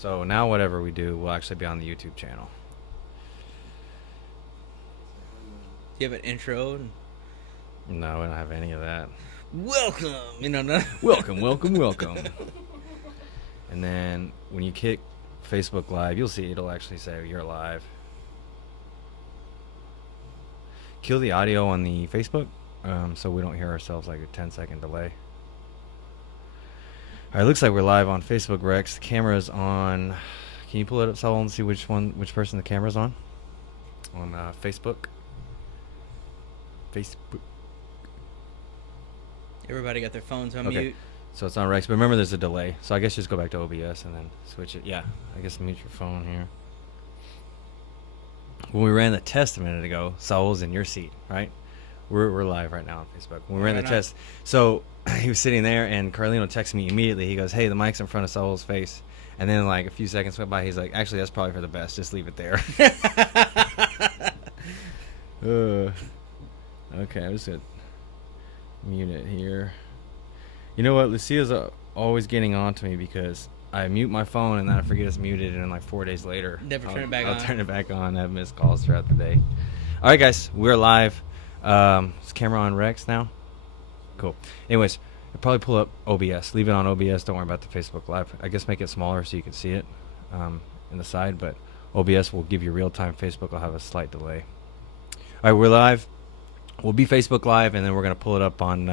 So now whatever we do will actually be on the YouTube channel. Do you have an intro? No, we don't have any of that. Welcome! No. Welcome. And then when you kick Facebook Live, you'll see it'll actually say you're live. Kill the audio on the Facebook so we don't hear ourselves like a 10-second delay. All right, looks like we're live on Facebook, Rex. The camera's on. Can you pull it up, Saul, and see which person the camera's on? On Facebook. Everybody got their phones on Okay. mute. So it's on Rex, but remember there's a delay. So I guess just go back to OBS and then switch it. Yeah, I guess mute your phone here. When we ran the test a minute ago, Saul was in your seat, right? We're live right now on Facebook. When we ran the test, so he was sitting there, and Carlino texted me immediately. He goes, "Hey, the mic's in front of Saul's face." And then like a few seconds went by. He's like, "Actually, that's probably for the best. Just leave it there." Okay, I'm just gonna mute it here. You know what? Lucia's always getting on to me because I mute my phone and then I forget it's muted, and then like 4 days later, Never turn it back on. I'll turn it back on. I have missed calls throughout the day. All right, guys, we're live. Is camera on Rex now? Cool. Anyways, I'll probably pull up OBS. Leave it on OBS. Don't worry about the Facebook Live. I guess make it smaller so you can see it in the side, but OBS will give you real-time. Facebook will have a slight delay. All right, we're live. We'll be Facebook Live, and then we're going to pull it up on,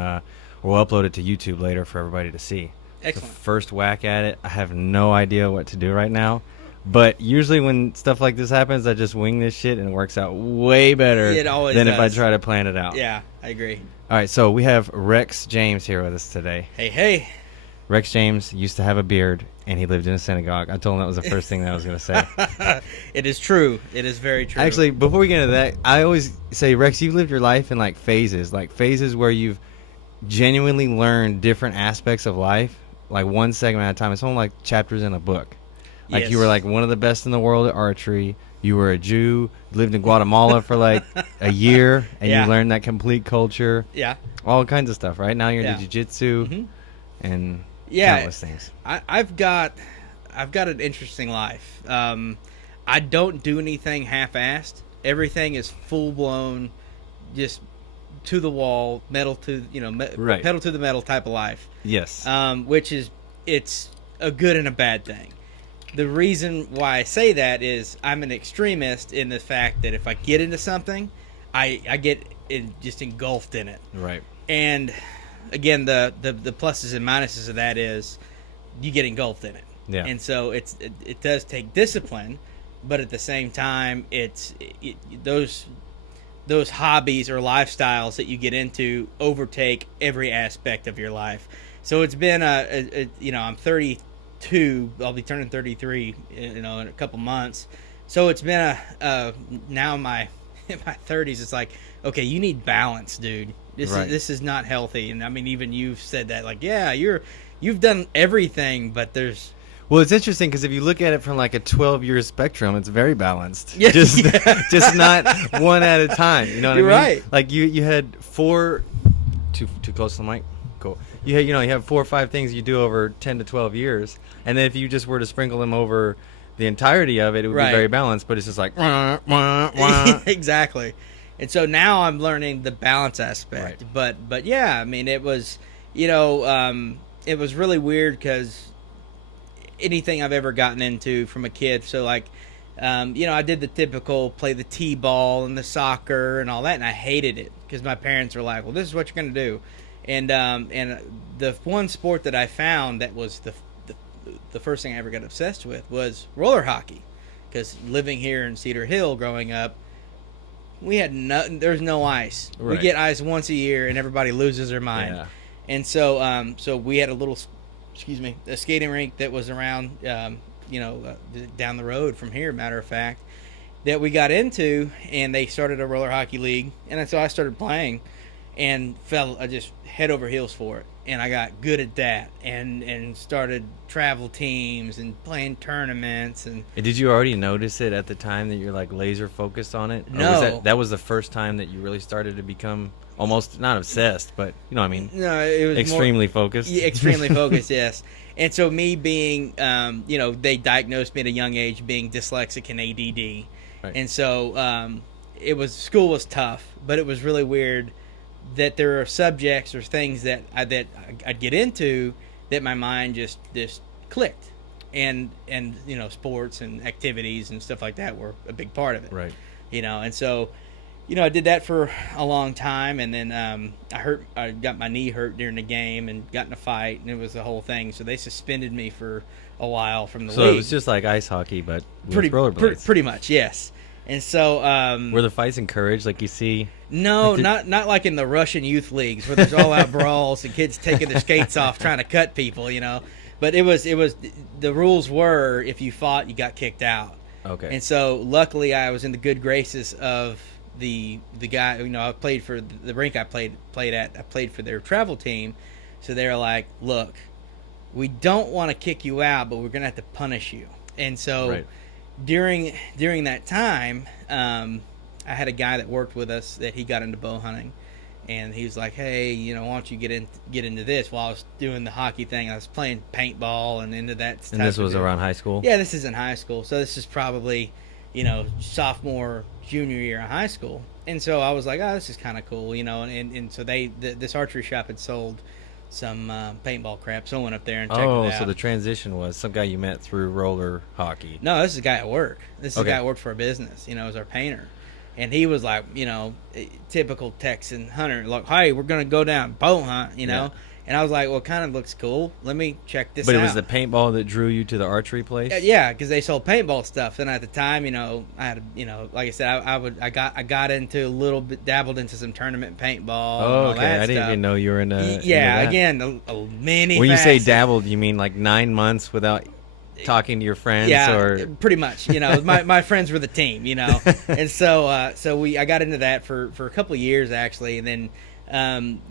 we'll upload it to YouTube later for everybody to see. Excellent. The first whack at it. I have no idea what to do right now. But usually when stuff like this happens, I just wing this shit, and it works out way better It always than if I does. try to plan it out. Yeah, I agree. All right, so we have Rex James here with us today. Hey. Rex James used to have a beard, and he lived in a synagogue. I told him that was the first thing that I was going to say. It is true. It is very true. Actually, before we get into that, I always say, Rex, you've lived your life in like phases where you've genuinely learned different aspects of life, like one segment at a time. It's almost like chapters in a book. Like Yes. you were like one of the best in the world at archery. You were a Jew, lived in Guatemala for like a year, and Yeah. you learned that complete culture. Yeah. All kinds of stuff, right? Now you're Yeah. into jiu-jitsu Mhm. and Yeah. countless things. I've got an interesting life. I don't do anything half-assed. Everything is full-blown, just to the wall, metal to Right. pedal to the metal type of life. Yes. Which is, it's a good and a bad thing. The reason why I say that is I'm an extremist in the fact that if I get into something, I get just engulfed in it. Right. And again, the pluses and minuses of that is you get engulfed in it. Yeah. And so it does take discipline, but at the same time, those hobbies or lifestyles that you get into overtake every aspect of your life. So it's been I'm 32. I'll be turning 33, in a couple months. So it's been now in my 30s. It's like, okay, you need balance, dude. This is not healthy. And I mean, even you've said that, like, yeah, you've done everything, but there's. Well, it's interesting because if you look at it from like a 12-year spectrum, it's very balanced. Yeah, just not one at a time. You know what You're I mean? right. Like you had four. Too close to the mic. Cool. You have 4 or 5 things you do over 10 to 12 years, and then if you just were to sprinkle them over the entirety of it, it would Right. be very balanced. But it's just like wah, wah, wah. Exactly. And so now I'm learning the balance aspect. Right. But yeah, I mean, it was, it was really weird because anything I've ever gotten into from a kid. So like, I did the typical play the t-ball and the soccer and all that, and I hated it because my parents were like, well, this is what you're going to do. And the one sport that I found that was the first thing I ever got obsessed with was roller hockey, because living here in Cedar Hill growing up, we had there's no ice. Right. We get ice once a year, and everybody loses their mind. Yeah. And so so we had a skating rink that was around, down the road from here, matter of fact, that we got into, and they started a roller hockey league, and so I started playing. and fell just head over heels for it. And I got good at that, and started travel teams and playing tournaments. And Did you already notice it at the time that you're like laser focused on it? Or No. was that was the first time that you really started to become almost not obsessed, but you know what I mean, no, it was extremely focused. Yeah, extremely focused, yes. And so me being, they diagnosed me at a young age being dyslexic and ADD, Right. and so school was tough, but it was really weird that there are subjects or things that I'd get into that my mind just clicked, and sports and activities and stuff like that were a big part of it, Right. and so. I did that for a long time, and then I got my knee hurt during the game and got in a fight, and it was the whole thing. So they suspended me for a while from the So league. it was just like ice hockey, but with pretty rollerblades. pretty much, yes. And so Were the fights encouraged, like you see? no, not like in the Russian youth leagues where there's all out brawls and kids taking their skates off trying to cut people, But it was the rules were if you fought, you got kicked out. Okay. And so luckily I was in the good graces of the guy. I played for the rink I played at. I played for their travel team, so they were like, "Look, we don't want to kick you out, but we're gonna have to punish you." And so Right. during that time, I had a guy that worked with us that he got into bow hunting, and he was like, "Hey, why don't you get into this?" While I was doing the hockey thing, I was playing paintball and into that. And this was around high school? Yeah, this is in high school, so this is probably sophomore, junior year of high school. And so I was like, oh, this is kind of cool, and so this archery shop had sold some paintball crap, so I went up there and checked it out. So the transition was some guy you met through roller hockey. No, this is a guy at work. This is Okay. a guy that worked for a business, as our painter. And he was like, typical Texan hunter, like, hey, we're going to go down bow hunt, Yeah. And I was like, well, it kind of looks cool. Let me check this out. But it was the paintball that drew you to the archery place? Yeah, because they sold paintball stuff. And at the time, I had, like I said, I got into a little bit, dabbled into some tournament paintball. And all Okay. that I didn't stuff. even know you were in Yeah, into that. again, many. When you say facets. dabbled, you mean like 9 months without talking to your friends? Yeah, or pretty much. My friends were the team. And so I got into that for a couple of years actually, and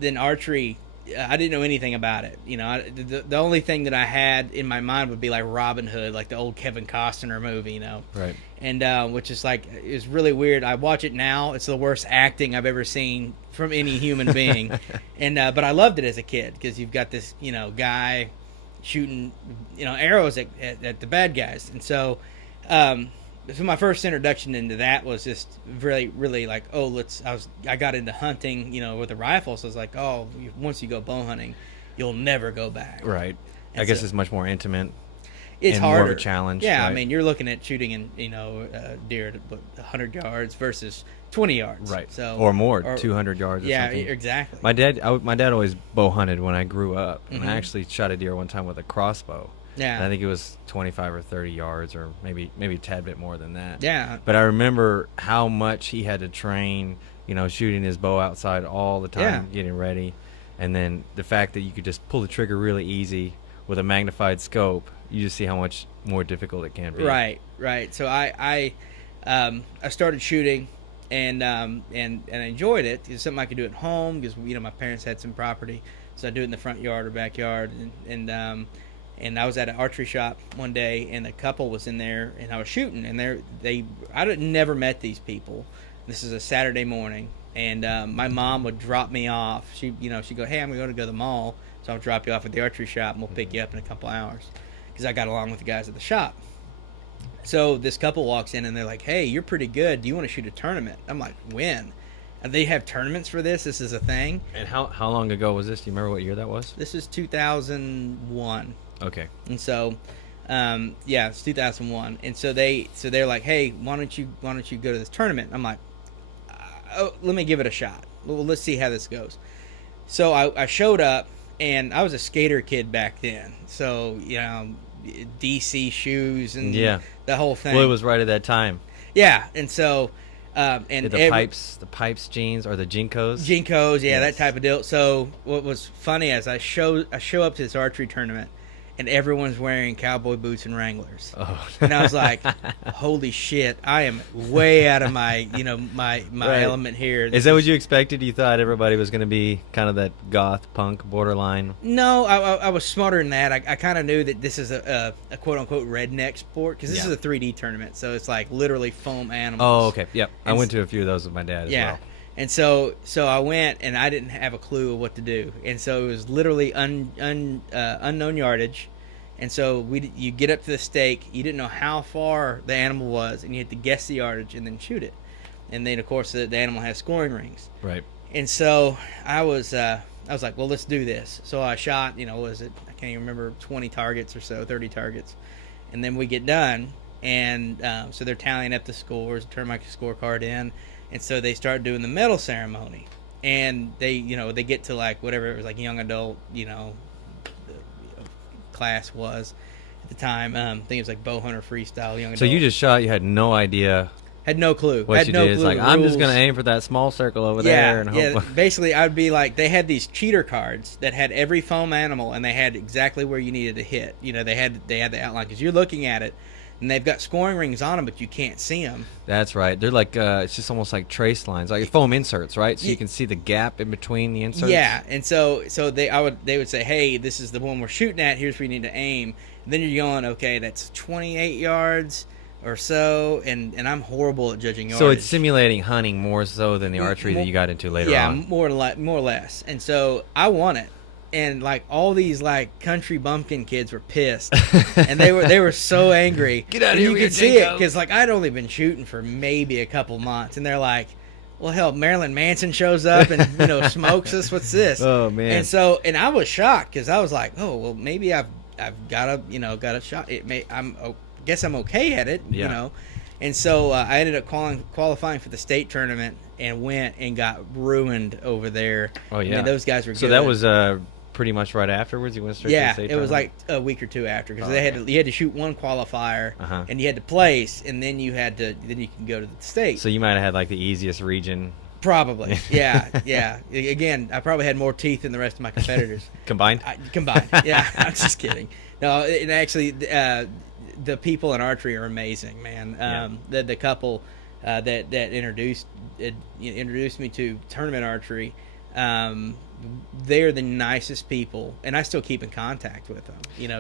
then archery. I didn't know anything about it. The only thing that I had in my mind would be like Robin Hood, like the old Kevin Costner movie. Right. And which is like, it's really weird. I watch it now. It's the worst acting I've ever seen from any human being. But I loved it as a kid because you've got this guy shooting arrows at the bad guys. And so my first introduction into that was just really, really like, I got into hunting, with a rifle. So I was like, once you go bow hunting, you'll never go back. Right. And I guess so it's much more intimate. it's and harder. more of a challenge. Yeah, right? I mean, you're looking at shooting in deer at 100 yards versus 20 yards. Right. So or more, 200 yards or yeah, something. exactly. My dad always bow hunted when I grew up. And Mhm. I actually shot a deer one time with a crossbow. Yeah. And I think it was 25 or 30 yards or maybe a tad bit more than that. Yeah. But I remember how much he had to train, shooting his bow outside all the time, Yeah. getting ready. And then the fact that you could just pull the trigger really easy with a magnified scope, you just see how much more difficult it can be. Right. So I started shooting, and I enjoyed it. It's something I could do at home because my parents had some property, so I do it in the front yard or backyard. And I was at an archery shop one day, and a couple was in there, and I was shooting, and I never met these people. This is a Saturday morning, and my mom would drop me off. She'd go, hey, I'm going to go to the mall, so I'll drop you off at the archery shop, and we'll pick you up in a couple hours, because I got along with the guys at the shop. So this couple walks in, and they're like, hey, you're pretty good. Do you want to shoot a tournament? I'm like, when? And they have tournaments for this? This is a thing? And how long ago was this? Do you remember what year that was? This is 2001. Okay. And so, it's 2001. And so they're like, hey, why don't you go to this tournament? I'm like, let me give it a shot. Well, let's see how this goes. So I showed up, and I was a skater kid back then. So, DC shoes and the whole thing. Well, it was right at that time. Yeah. And so, and the pipes jeans or the Jinkos. yeah, Yes. that type of deal. So what was funny is I show up to this archery tournament, and everyone's wearing cowboy boots and Wranglers. Oh. And I was like, holy shit, I am way out of my, my Right. element here. Is that what you expected? You thought everybody was going to be kind of that goth punk borderline? No, I was smarter than that. I kind of knew that this is a quote unquote redneck sport because this Yeah. is a 3D tournament, so it's like literally foam animals. Oh, okay. Yep. I And went to a few of those with my dad as yeah. well. And so I went and I didn't have a clue of what to do, and so it was literally unknown yardage. And so you get up to the stake, you didn't know how far the animal was, and you had to guess the yardage and then shoot it. And then of course the animal has scoring rings. Right. And so I was like, well, let's do this. So I shot, was it, I can't even remember, 20 targets or so, 30 targets. And then we get done, and so they're tallying up the scores, turn my scorecard in, and so they start doing the medal ceremony. And they get to like whatever it was, like young adult, the class was at the time. I think it was like bow hunter freestyle young adult. So you just shot. You had no idea had no clue. what had you no did. It's clue like, I'm just rules. going to aim for that small circle over there. And Yeah. hope. Basically, I'd be like, they had these cheater cards that had every foam animal, and they had exactly where you needed to hit. They had the outline because you're looking at it, and they've got scoring rings on them, but you can't see them. That's right. They're like, it's just almost like trace lines, like foam inserts, right? So you can see the gap in between the inserts. Yeah, and so they would say, hey, this is the one we're shooting at. Here's where you need to aim. And then you're going, okay, that's 28 yards or so, and I'm horrible at judging yardage. So it's simulating hunting more so than the archery that you got into later on. Yeah, more or less. And so I won it. And like all these like country bumpkin kids were pissed, and they were so angry. Get out of And here you with could your see it Jenko. because like I'd only been shooting for maybe a couple months, and they're like, "Well, hell, Marilyn Manson shows up and smokes us. What's this?" Oh man! And I was shocked because I was like, "Oh, well, maybe I've got a shot. Guess I'm okay at it, Yeah. And so I ended up qualifying for the state tournament and went and got ruined over there. Oh yeah, I mean, those guys were good. So that was pretty much right afterwards. You went straight to the state it was tournament? like a week or two after because Oh, you had to shoot one qualifier Uh-huh. and you had to place, and then you can go to the state. So you might have had like the easiest region Probably, yeah. Again, I probably had more teeth than the rest of my competitors. combined. Combined. Yeah, I'm just kidding. No, and actually, the people in archery are amazing, man. The couple that introduced me to tournament archery, they're the nicest people, and I still keep in contact with them.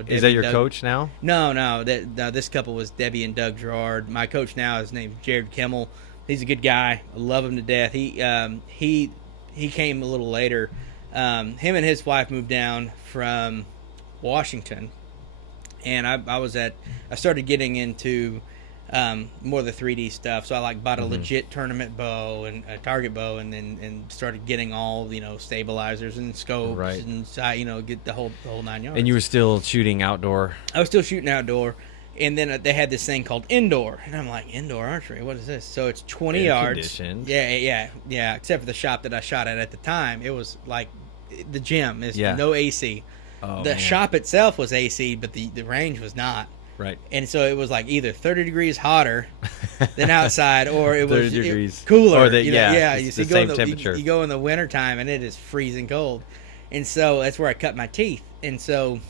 Is that your coach now? No. This couple was Debbie and Doug Gerard. My coach now is named Jared Kimmel. He's a good guy. I love him to death. He came a little later. Him and his wife moved down from Washington, and I started getting into more of the 3D stuff. So I bought a legit tournament bow and a target bow, and started getting all stabilizers and scopes, Right. and get the whole 9 yards. And you were still shooting outdoor. I was still shooting outdoor, and then they had this thing called indoor, and I'm like, indoor archery, what is this? So it's 20 Air yards. conditioned. Yeah. Except for the shop that I shot at the time, it was like the gym is Yeah. no AC. Oh, The man. shop itself was AC, but the range was not. Right. And so it was like either 30 degrees hotter than outside, or it was 30 degrees. cooler. Or it's You the see, same temperature. You go in the wintertime, and it is freezing cold. And so that's where I cut my teeth. And so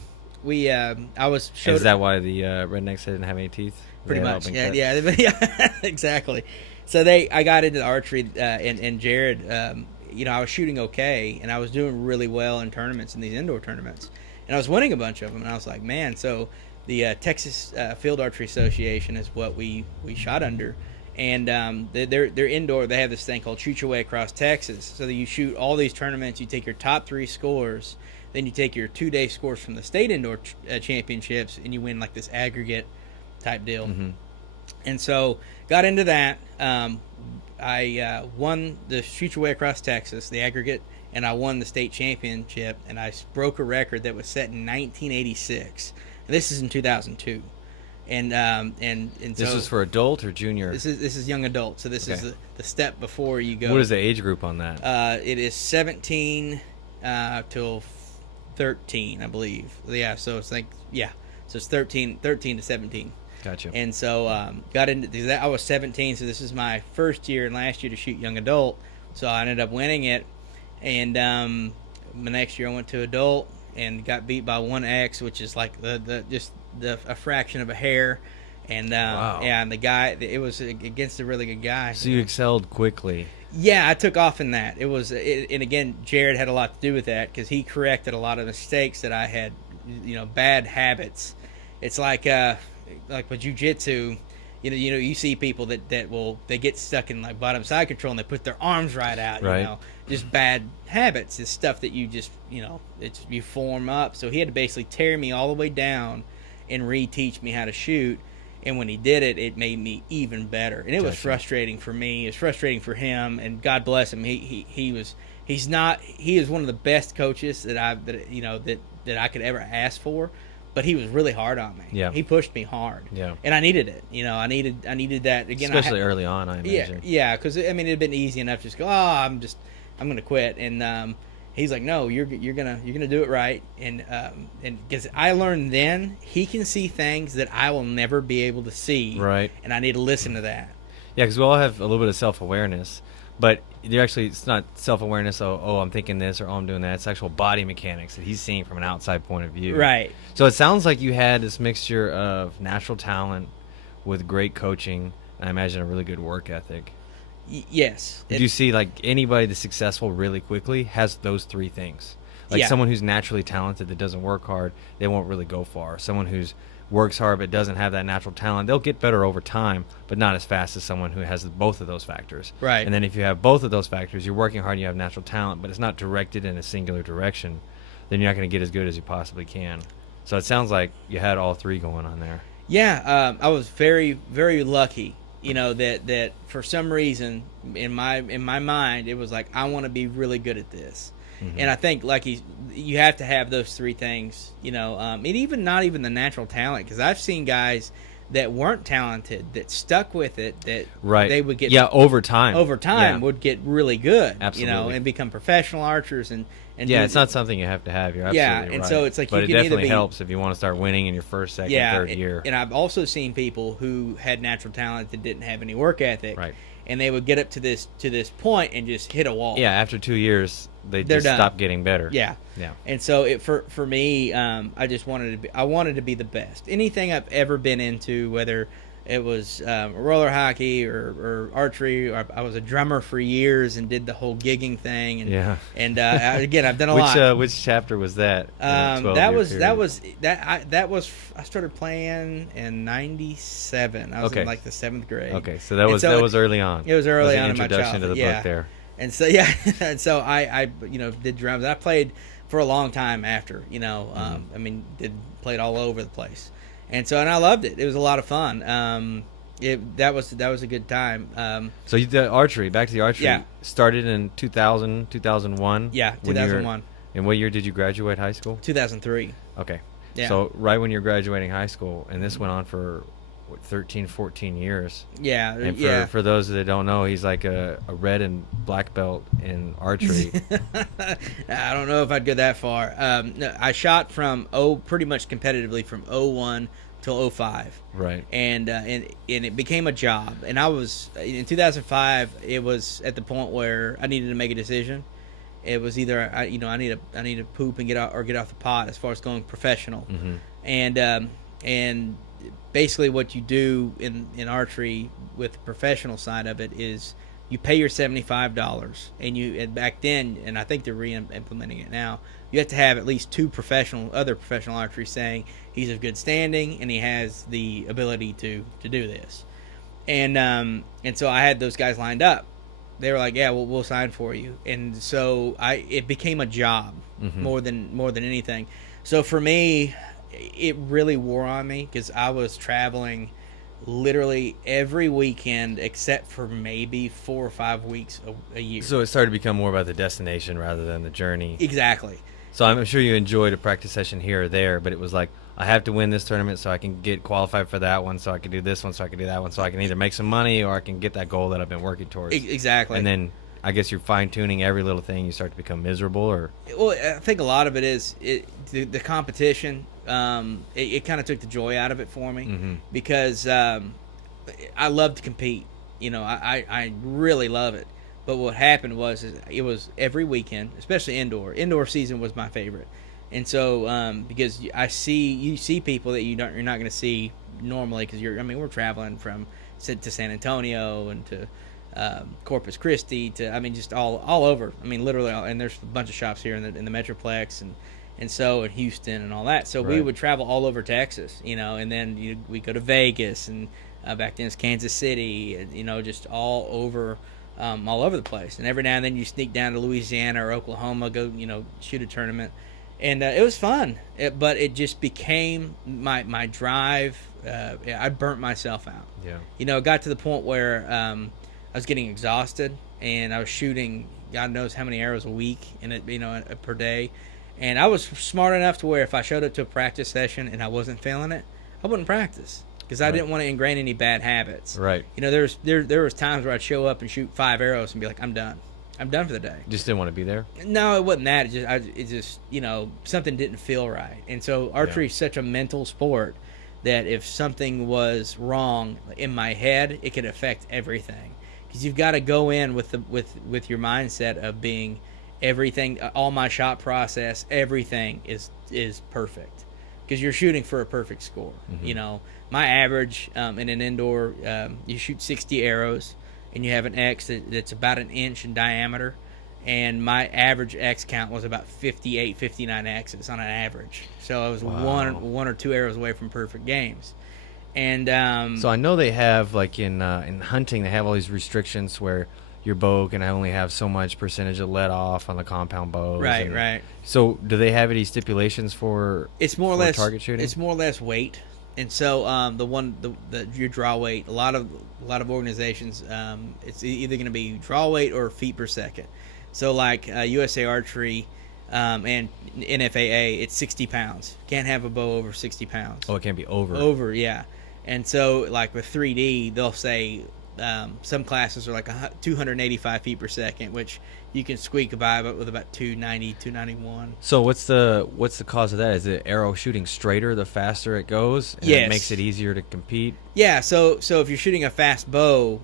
I was showed Is that why the rednecks didn't have any teeth? pretty They had all much. been Yeah, cut? yeah, exactly. So I got into the archery, and Jared, I was shooting okay, and I was doing really well in tournaments, in these indoor tournaments, and I was winning a bunch of them. And I was like, man, so the Texas Field Archery Association is what we shot under, and they're indoor. They have this thing called Shoot Your Way Across Texas. So that you shoot all these tournaments, you take your top 3 scores, then you take your 2-day scores from the state indoor championships, and you win like this aggregate type deal. Mm-hmm. And so got into that. I won the Shoot Your Way Across Texas, the aggregate, and I won the state championship, and I broke a record that was set in 1986. And this is in 2002. And This so was for adult or junior? this is young adult. So this Okay. is the step before you go. What is the age group on that? It is 17 till 13, I believe. Yeah, so it's so it's 13 to 17. Gotcha. And so got into that. I was 17, so this is my first year and last year to shoot young adult. So I ended up winning it, and the next year I went to adult, and got beat by 1X, which is like a fraction of a hair. And Wow. yeah, and the guy, it was against a really good guy. So you excelled quickly. Yeah, I took off in that. And again, Jared had a lot to do with that because he corrected a lot of mistakes that I had, bad habits. It's like with jiu-jitsu, you see people that they get stuck in like bottom side control and they put their arms right out, Right. just bad habits. It's stuff that you just, you form up. So he had to basically tear me all the way down and reteach me how to shoot. And when he did it, it made me even better. And it was Gotcha. frustrating for me. It was frustrating for him. And God bless him. He is one of the best coaches that I could ever ask for. But he was really hard on me. Yeah. He pushed me hard. Yeah. And I needed it. I needed that again. Especially early on, I imagine. Yeah. Because it had been easy enough to just go. I'm going to quit. And he's like, no, you're gonna do it right. And because I learned then he can see things that I will never be able to see. Right. And I need to listen to that. Yeah, because we all have a little bit of self-awareness, but it's not self-awareness. Oh, I'm thinking this, or oh, I'm doing that. It's actual body mechanics that he's seeing from an outside point of view. Right. So it sounds like you had this mixture of natural talent with great coaching, and I imagine a really good work ethic. Yes. Did you see like anybody that's successful really quickly has those three things? Like Yeah. someone who's naturally talented that doesn't work hard, they won't really go far. Someone who's works hard but doesn't have that natural talent, they'll get better over time, but not as fast as someone who has both of those factors. Right. And then if you have both of those factors, you're working hard and you have natural talent, but it's not directed in a singular direction, then you're not going to get as good as you possibly can. So it sounds like you had all three going on there. Yeah, I was very, very lucky. That for some reason in my mind it was like I want to be really good at this, and I think like you have to have those three things. And even not even the natural talent, because I've seen guys that weren't talented that stuck with it, that Right. they would get over time. Yeah. would get really good. Absolutely. And become professional archers and Yeah, do- it's not something you have to have. You're absolutely and right. so it's like but you it can either definitely be- helps if you want to start winning in your first, second, third year. And I've also seen people who had natural talent that didn't have any work ethic, Right. and they would get up to this point and just hit a wall. Yeah, after 2 years, they They're just done. stop getting better. Yeah. Yeah. And so for me, I just wanted to be the best. Anything I've ever been into, whether it was roller hockey or archery, or I was a drummer for years and did the whole gigging thing. And, Yeah. And again, I've done a lot. Which chapter was that? I started playing in '97. I was Okay. in like the 7th grade. Okay, so that And was so that was early on. It was early an on in my introduction to the childhood, book there. And so and so I did drums. I played for a long time after. Played all over the place, and I loved it. It was a lot of fun. That was a good time. So you did archery. Back to the archery. Yeah. Started in 2000, 2001. Yeah, when you were- 2001. And what year did you graduate high school? 2003. Okay. Yeah. So right when you're graduating high school, and this went on for 13, 14 years. Yeah, And for those that don't know, he's like a red and black belt in archery. I don't know if I'd go that far. No, I shot from pretty much competitively from 01 till 05. Right. And it became a job. And I was in 2005. It was at the point where I needed to make a decision. It was either I need to poop and get off the pot as far as going professional. Mm-hmm. And basically what you do in archery with the professional side of it is you pay your $75, and back then, and I think they're re-implementing it now, you have to have at least two other professional archery saying he's of good standing and he has the ability to do this. And so I had those guys lined up. They were like, yeah, we'll sign for you. And so it became a job more than anything. So for me, it really wore on me because I was traveling literally every weekend except for maybe 4 or 5 weeks a year. So it started to become more about the destination rather than the journey. Exactly. So I'm sure you enjoyed a practice session here or there, but it was like, I have to win this tournament so I can get qualified for that one, so I can do this one, so I can do that one, so I can either make some money or I can get that goal that I've been working towards. Exactly. And then I guess you're fine-tuning every little thing. You start to become miserable, or Well, I think a lot of it is the competition. It kind of took the joy out of it for me because I love to compete. I really love it. But what happened was it was every weekend, especially indoor. Indoor season was my favorite And so because you see people that you're not going to see normally because we're traveling from to San Antonio and to Corpus Christi to just all over. Literally, and there's a bunch of shops here in the Metroplex and so in Houston and all that. So we Right. would travel all over Texas, and then we go to Vegas and back then it's Kansas City, just all over the place. And every now and then you sneak down to Louisiana or Oklahoma, go shoot a tournament, and it was fun. But it just became my drive. I burnt myself out. Yeah. It got to the point where I was getting exhausted, and I was shooting God knows how many arrows a week and it per day. And I was smart enough to where if I showed up to a practice session and I wasn't feeling it, I wouldn't practice because I Right. didn't want to ingrain any bad habits. Right. There was times where I'd show up and shoot 5 arrows and be like, I'm done for the day. Just didn't want to be there. No, it wasn't that. It just something didn't feel right. And so archery is such a mental sport that if something was wrong in my head, it could affect everything. Because you've got to go in with your mindset of being everything. All my shot process, everything is perfect. Because you're shooting for a perfect score. Mhm. My average in an indoor, you shoot 60 arrows, and you have an X that's about an inch in diameter. And my average X count was about 58, 59 X's on an average. So I was Wow. one or two arrows away from perfect games. And So I know they have like in hunting they have all these restrictions where your bow can only have so much percentage of lead off on the compound bows. right, and- right. So do they have any stipulations for It's more or for less target shooting? It's more or less weight, and so your draw weight. A lot of organizations, it's either going to be draw weight or feet per second. So like USA Archery and NFAA, it's 60 pounds. Can't have a bow over 60 pounds. Oh, it can't be over. Over, yeah. And so like with 3D, they'll say some classes are like 285 feet per second, which you can squeak by with about 290, 291. So what's the cause of that? Is it arrow shooting straighter the faster it goes? And Yes. It makes it easier to compete. Yeah, so if you're shooting a fast bow,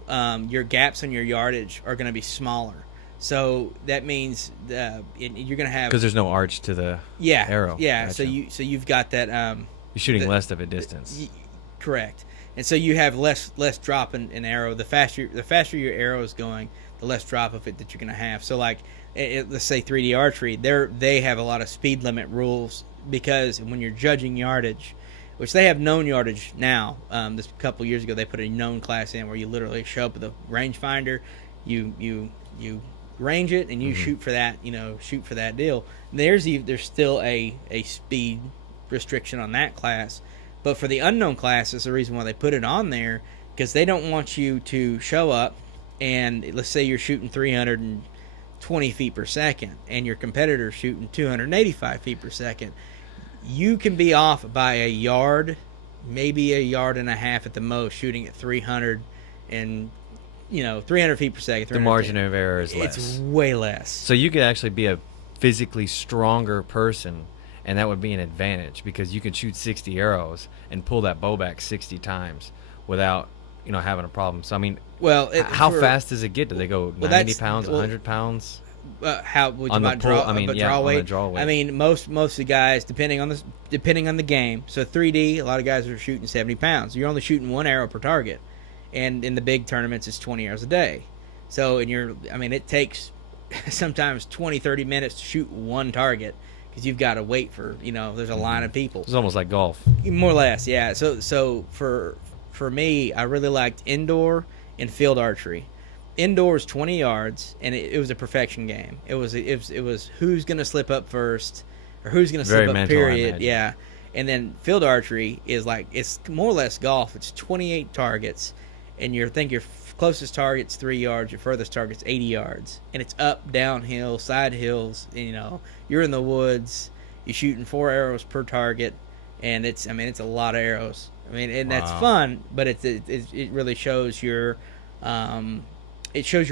your gaps on your yardage are going to be smaller. So that means you're going to have Because there's no arch to the arrow. Yeah, Gotcha. so you've got that. You're shooting the- less of a distance. Correct, and so you have less drop in arrow. The faster your arrow is going, the less drop of it that you're going to have. So like, let's say 3D archery, they have a lot of speed limit rules because when you're judging yardage, which they have known yardage now. This couple years ago, they put a known class in where you literally show up with a rangefinder, you range it, and you shoot for that. Shoot for that deal. There's still a speed restriction on that class, but for the unknown classes, the reason why they put it on there because they don't want you to show up and let's say you're shooting 320 feet per second and your competitor's shooting 285 feet per second. You can be off by a yard, maybe a yard and a half at the most, shooting at 300 and 300 feet per second. The margin of error is less. It's way less. So you could actually be a physically stronger person, and that would be an advantage because you can shoot 60 arrows and pull that bow back 60 times without having a problem. So I mean, Well, how fast does it get? Do they go 90 that's- pounds, well, 100 pounds? How would you On the about pull- draw? I mean, but yeah, draw on the weight. draw weight. I mean, most of the guys, depending on the game. So 3D, a lot of guys are shooting 70 pounds. You're only shooting one arrow per target, and in the big tournaments, it's 20 arrows a day. So it takes sometimes 20, 30 minutes to shoot one target because you've got to wait for there's a line of people. It's almost like golf. More or less, yeah. So for me, I really liked indoor and field archery. Indoor is 20 yards, and it was a perfection game. It was who's going to slip up first, or who's going to Very slip up. mental, I Period. imagine. Yeah. And then field archery is like it's more or less golf. It's 28 targets, and your closest target's 3 yards. Your furthest target's 80 yards, and it's up, downhill, side hills. You're in the woods. You're shooting 4 arrows per target, and it's a lot of arrows. That's Wow. fun, but it really shows your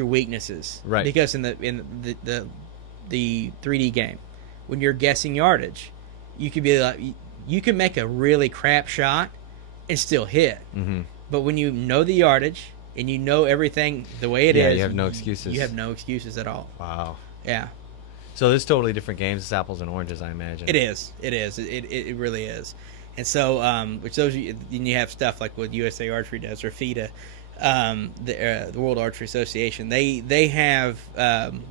weaknesses, Right. Because in the 3D game, when you're guessing yardage, you can make a really crap shot and still hit. Mm-hmm. But when you know the yardage and you know everything the way it is, You have no excuses. You have no excuses at all. Wow. Yeah. So there's totally different games. It's apples and oranges, I imagine. It is. It is. It really is. And so, which those then you have stuff like what USA Archery does or FIDA, the World Archery Association. They have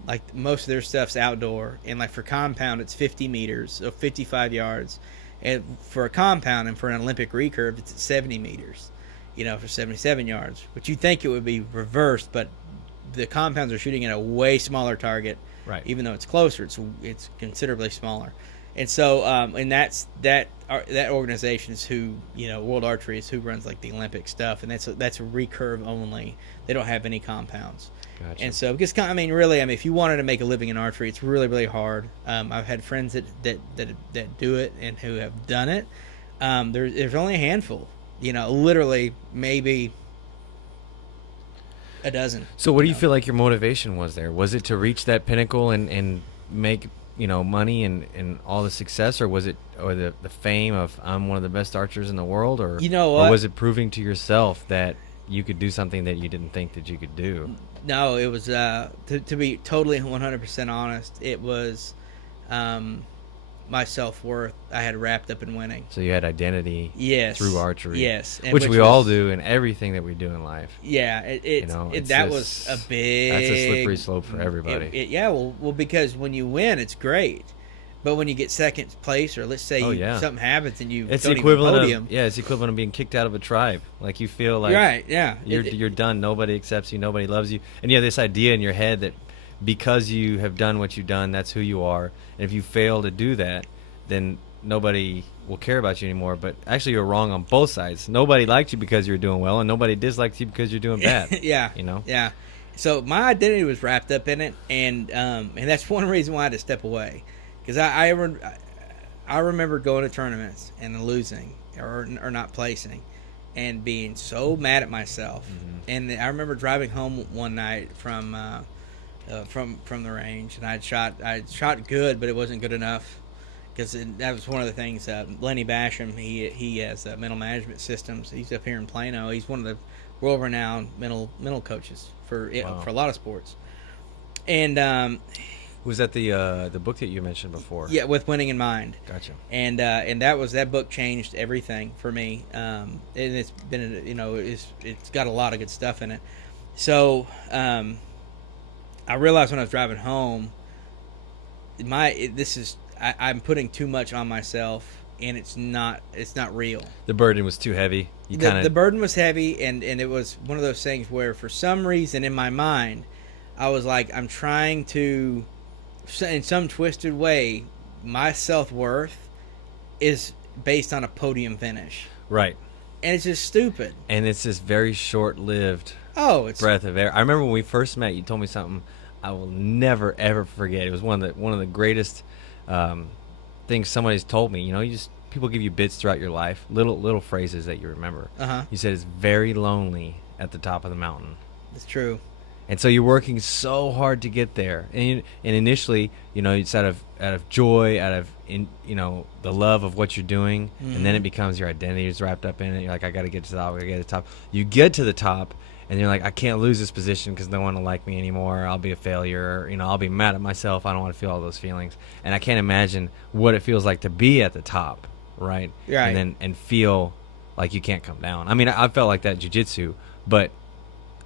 like most of their stuff's outdoor, and like for compound it's 50 meters, so 55 yards, and for a compound and for an Olympic recurve it's at 70 meters, for 77 yards. Which you think it would be reversed, but the compounds are shooting at a way smaller target. Right. Even though it's closer, it's considerably smaller. And so, and that organization is who, World Archery is who runs like the Olympic stuff, and that's a recurve only. They don't have any compounds. Gotcha. And so, because really, if you wanted to make a living in archery, it's really, really hard. I've had friends that do it and who have done it. There's only a handful. Literally maybe a dozen. So what do you feel like your motivation was there? Was it to reach that pinnacle and make money and all the success, or was it the fame of I'm one of the best archers in the world, or or was it proving to yourself that you could do something that you didn't think that you could do? No, it was to be totally 100% honest, it was my self-worth I had wrapped up in winning. So you had identity through archery. Yes. Which we all do in everything that we do in life. Yeah, that was a big... That's a slippery slope for everybody. Well, because when you win, it's great. But when you get second place, or let's say something happens and you it's don't the equivalent even podium... it's the equivalent of being kicked out of a tribe. Like you feel like right, yeah. you're done. Nobody accepts you. Nobody loves you. And you have this idea in your head that because you have done what you've done, that's who you are. And if you fail to do that, then nobody will care about you anymore. But actually, you're wrong on both sides. Nobody liked you because you're doing well, and nobody disliked you because you're doing bad. Yeah. Yeah. So my identity was wrapped up in it, and that's one reason why I had to step away. Because I remember going to tournaments and losing or not placing and being so mad at myself. Mm-hmm. And I remember driving home one night from the range, and I shot good, but it wasn't good enough. Because that was one of the things. Lenny Basham, he has mental management systems. He's up here in Plano. He's one of the world-renowned mental coaches for a lot of sports. And was that the book that you mentioned before? Yeah, With Winning in Mind. Gotcha. And that book changed everything for me. And it's been it's got a lot of good stuff in it. So I realized when I was driving home, I'm putting too much on myself, and it's not real. The burden was too heavy. The burden was heavy, and it was one of those things where for some reason in my mind, I was like, I'm trying to, in some twisted way, my self-worth is based on a podium finish. Right. And it's just stupid. And it's this very short-lived breath of air. I remember when we first met, you told me something I will never, ever forget. It was one of the greatest things somebody's told me. People give you bits throughout your life, little phrases that you remember. You said it's very lonely at the top of the mountain. It's true. And so you're working so hard to get there, and initially, it's out of joy, out of the love of what you're doing, and then it becomes your identity is wrapped up in it. You're like, I got to get to the top. I got to get to the top. You get to the top, and you're like, I can't lose this position because no one will like me anymore. I'll be a failure. I'll be mad at myself. I don't want to feel all those feelings, and I can't imagine what it feels like to be at the top, right? Right. And feel like you can't come down. I mean, I felt like that in jiu-jitsu, but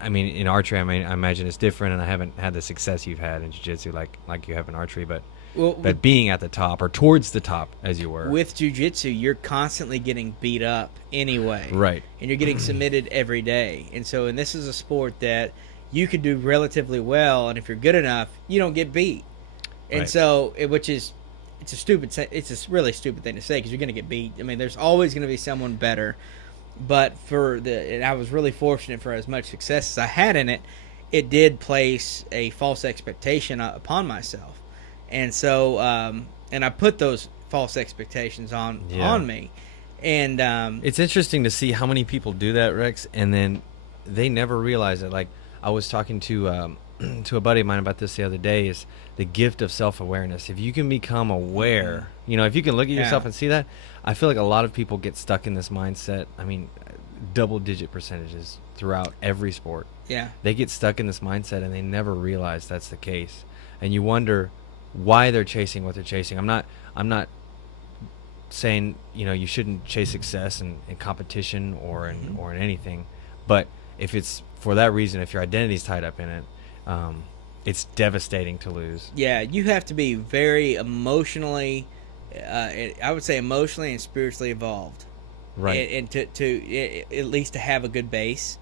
in archery, I imagine it's different, and I haven't had the success you've had in jiu-jitsu like you have in archery, but being at the top or towards the top, as you were. With jiu-jitsu, you're constantly getting beat up anyway. Right. And you're getting submitted every day. And this is a sport that you could do relatively well, and if you're good enough, you don't get beat. And right. It's a really stupid thing to say because you're going to get beat. There's always going to be someone better. But and I was really fortunate for as much success as I had in it. It did place a false expectation upon myself, and so and I put those false expectations on me, and it's interesting to see how many people do that, Rex, and then they never realize it. Like I was talking to to a buddy of mine about this the other day, is the gift of self-awareness. If you can become aware, if you can look at yourself and see that, I feel like a lot of people get stuck in this mindset. Double-digit percentages throughout every sport. Yeah. They get stuck in this mindset and they never realize that's the case. And you wonder why they're chasing what they're chasing. I'm not saying, you know, you shouldn't chase success in competition or in anything, but if it's for that reason, if your identity's tied up in it, it's devastating to lose. Yeah, you have to be very emotionally, I would say emotionally and spiritually evolved, Right. and to at least to have a good base,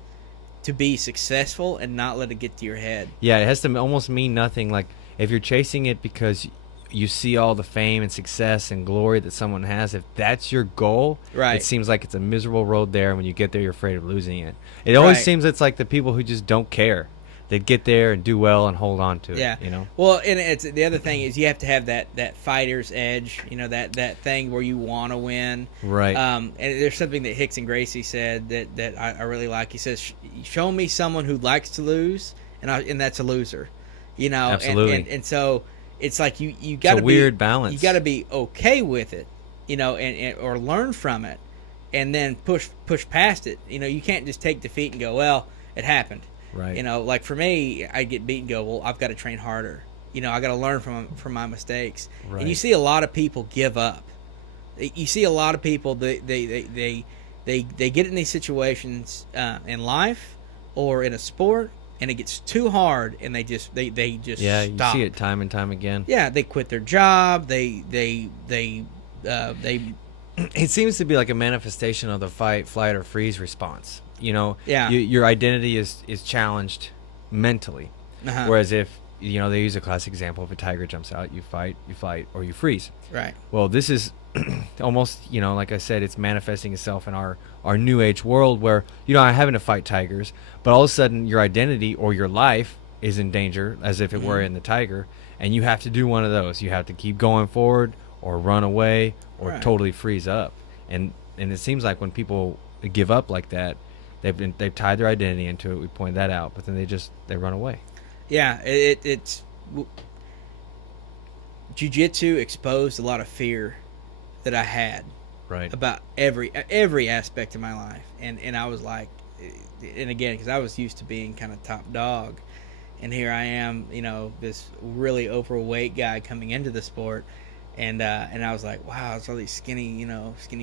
to be successful and not let it get to your head. Yeah, it has to almost mean nothing. Like, if you're chasing it because you see all the fame and success and glory that someone has, if that's your goal, Right. it seems like it's a miserable road there. When you get there, you're afraid of losing it. It always Right. seems it's like the people who just don't care. They get there and do well and hold on to it. Yeah. You know. Well, and it's the other thing is you have to have that fighter's edge. You know, that thing where you want to win. Right. And there's something that Hicks and Gracie said that I really like. He says, "Show me someone who likes to lose, and that's a loser." You know. Absolutely. And so it's like you got to It's a weird balance. You got to be okay with it. You know, and or learn from it, and then push past it. You know, you can't just take defeat and go, "Well, it happened." Right. You know, like for me, I get beat and go, well, I've got to train harder. You know, I got to learn from my mistakes. Right. And you see a lot of people give up. You see a lot of people they get in these situations in life or in a sport, and it gets too hard, and they just yeah, you stop. see it time and time again. Yeah, they quit their job. They It seems to be like a manifestation of the fight, flight, or freeze response. You know, Yeah. your identity is challenged mentally. uh-huh. Whereas if, you know, they use a classic example, if a tiger jumps out, you fight, or you freeze. Right. Well, this is almost, you know, like I said, it's manifesting itself in our new age world where, you know, I'm having to fight tigers, but all of a sudden your identity or your life is in danger as if it were in the tiger, and you have to do one of those. You have to keep going forward or run away or Right. totally freeze up. And it seems like when people give up like that, they've tied their identity into it. We pointed that out, but then they run away. Yeah, it's jiu-jitsu exposed a lot of fear that I had Right. about every aspect of my life, and I was like, and again, because I was used to being kind of top dog, and here I am, you know, this really overweight guy coming into the sport, and I was like, wow, it's all these skinny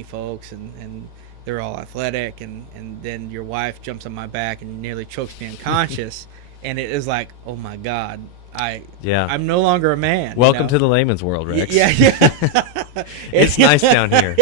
folks, and they're all athletic, and then your wife jumps on my back and nearly chokes me unconscious, and it is like, oh my God, I'm no longer a man. Welcome you know? to the layman's world, Rex. Yeah. It's nice down here.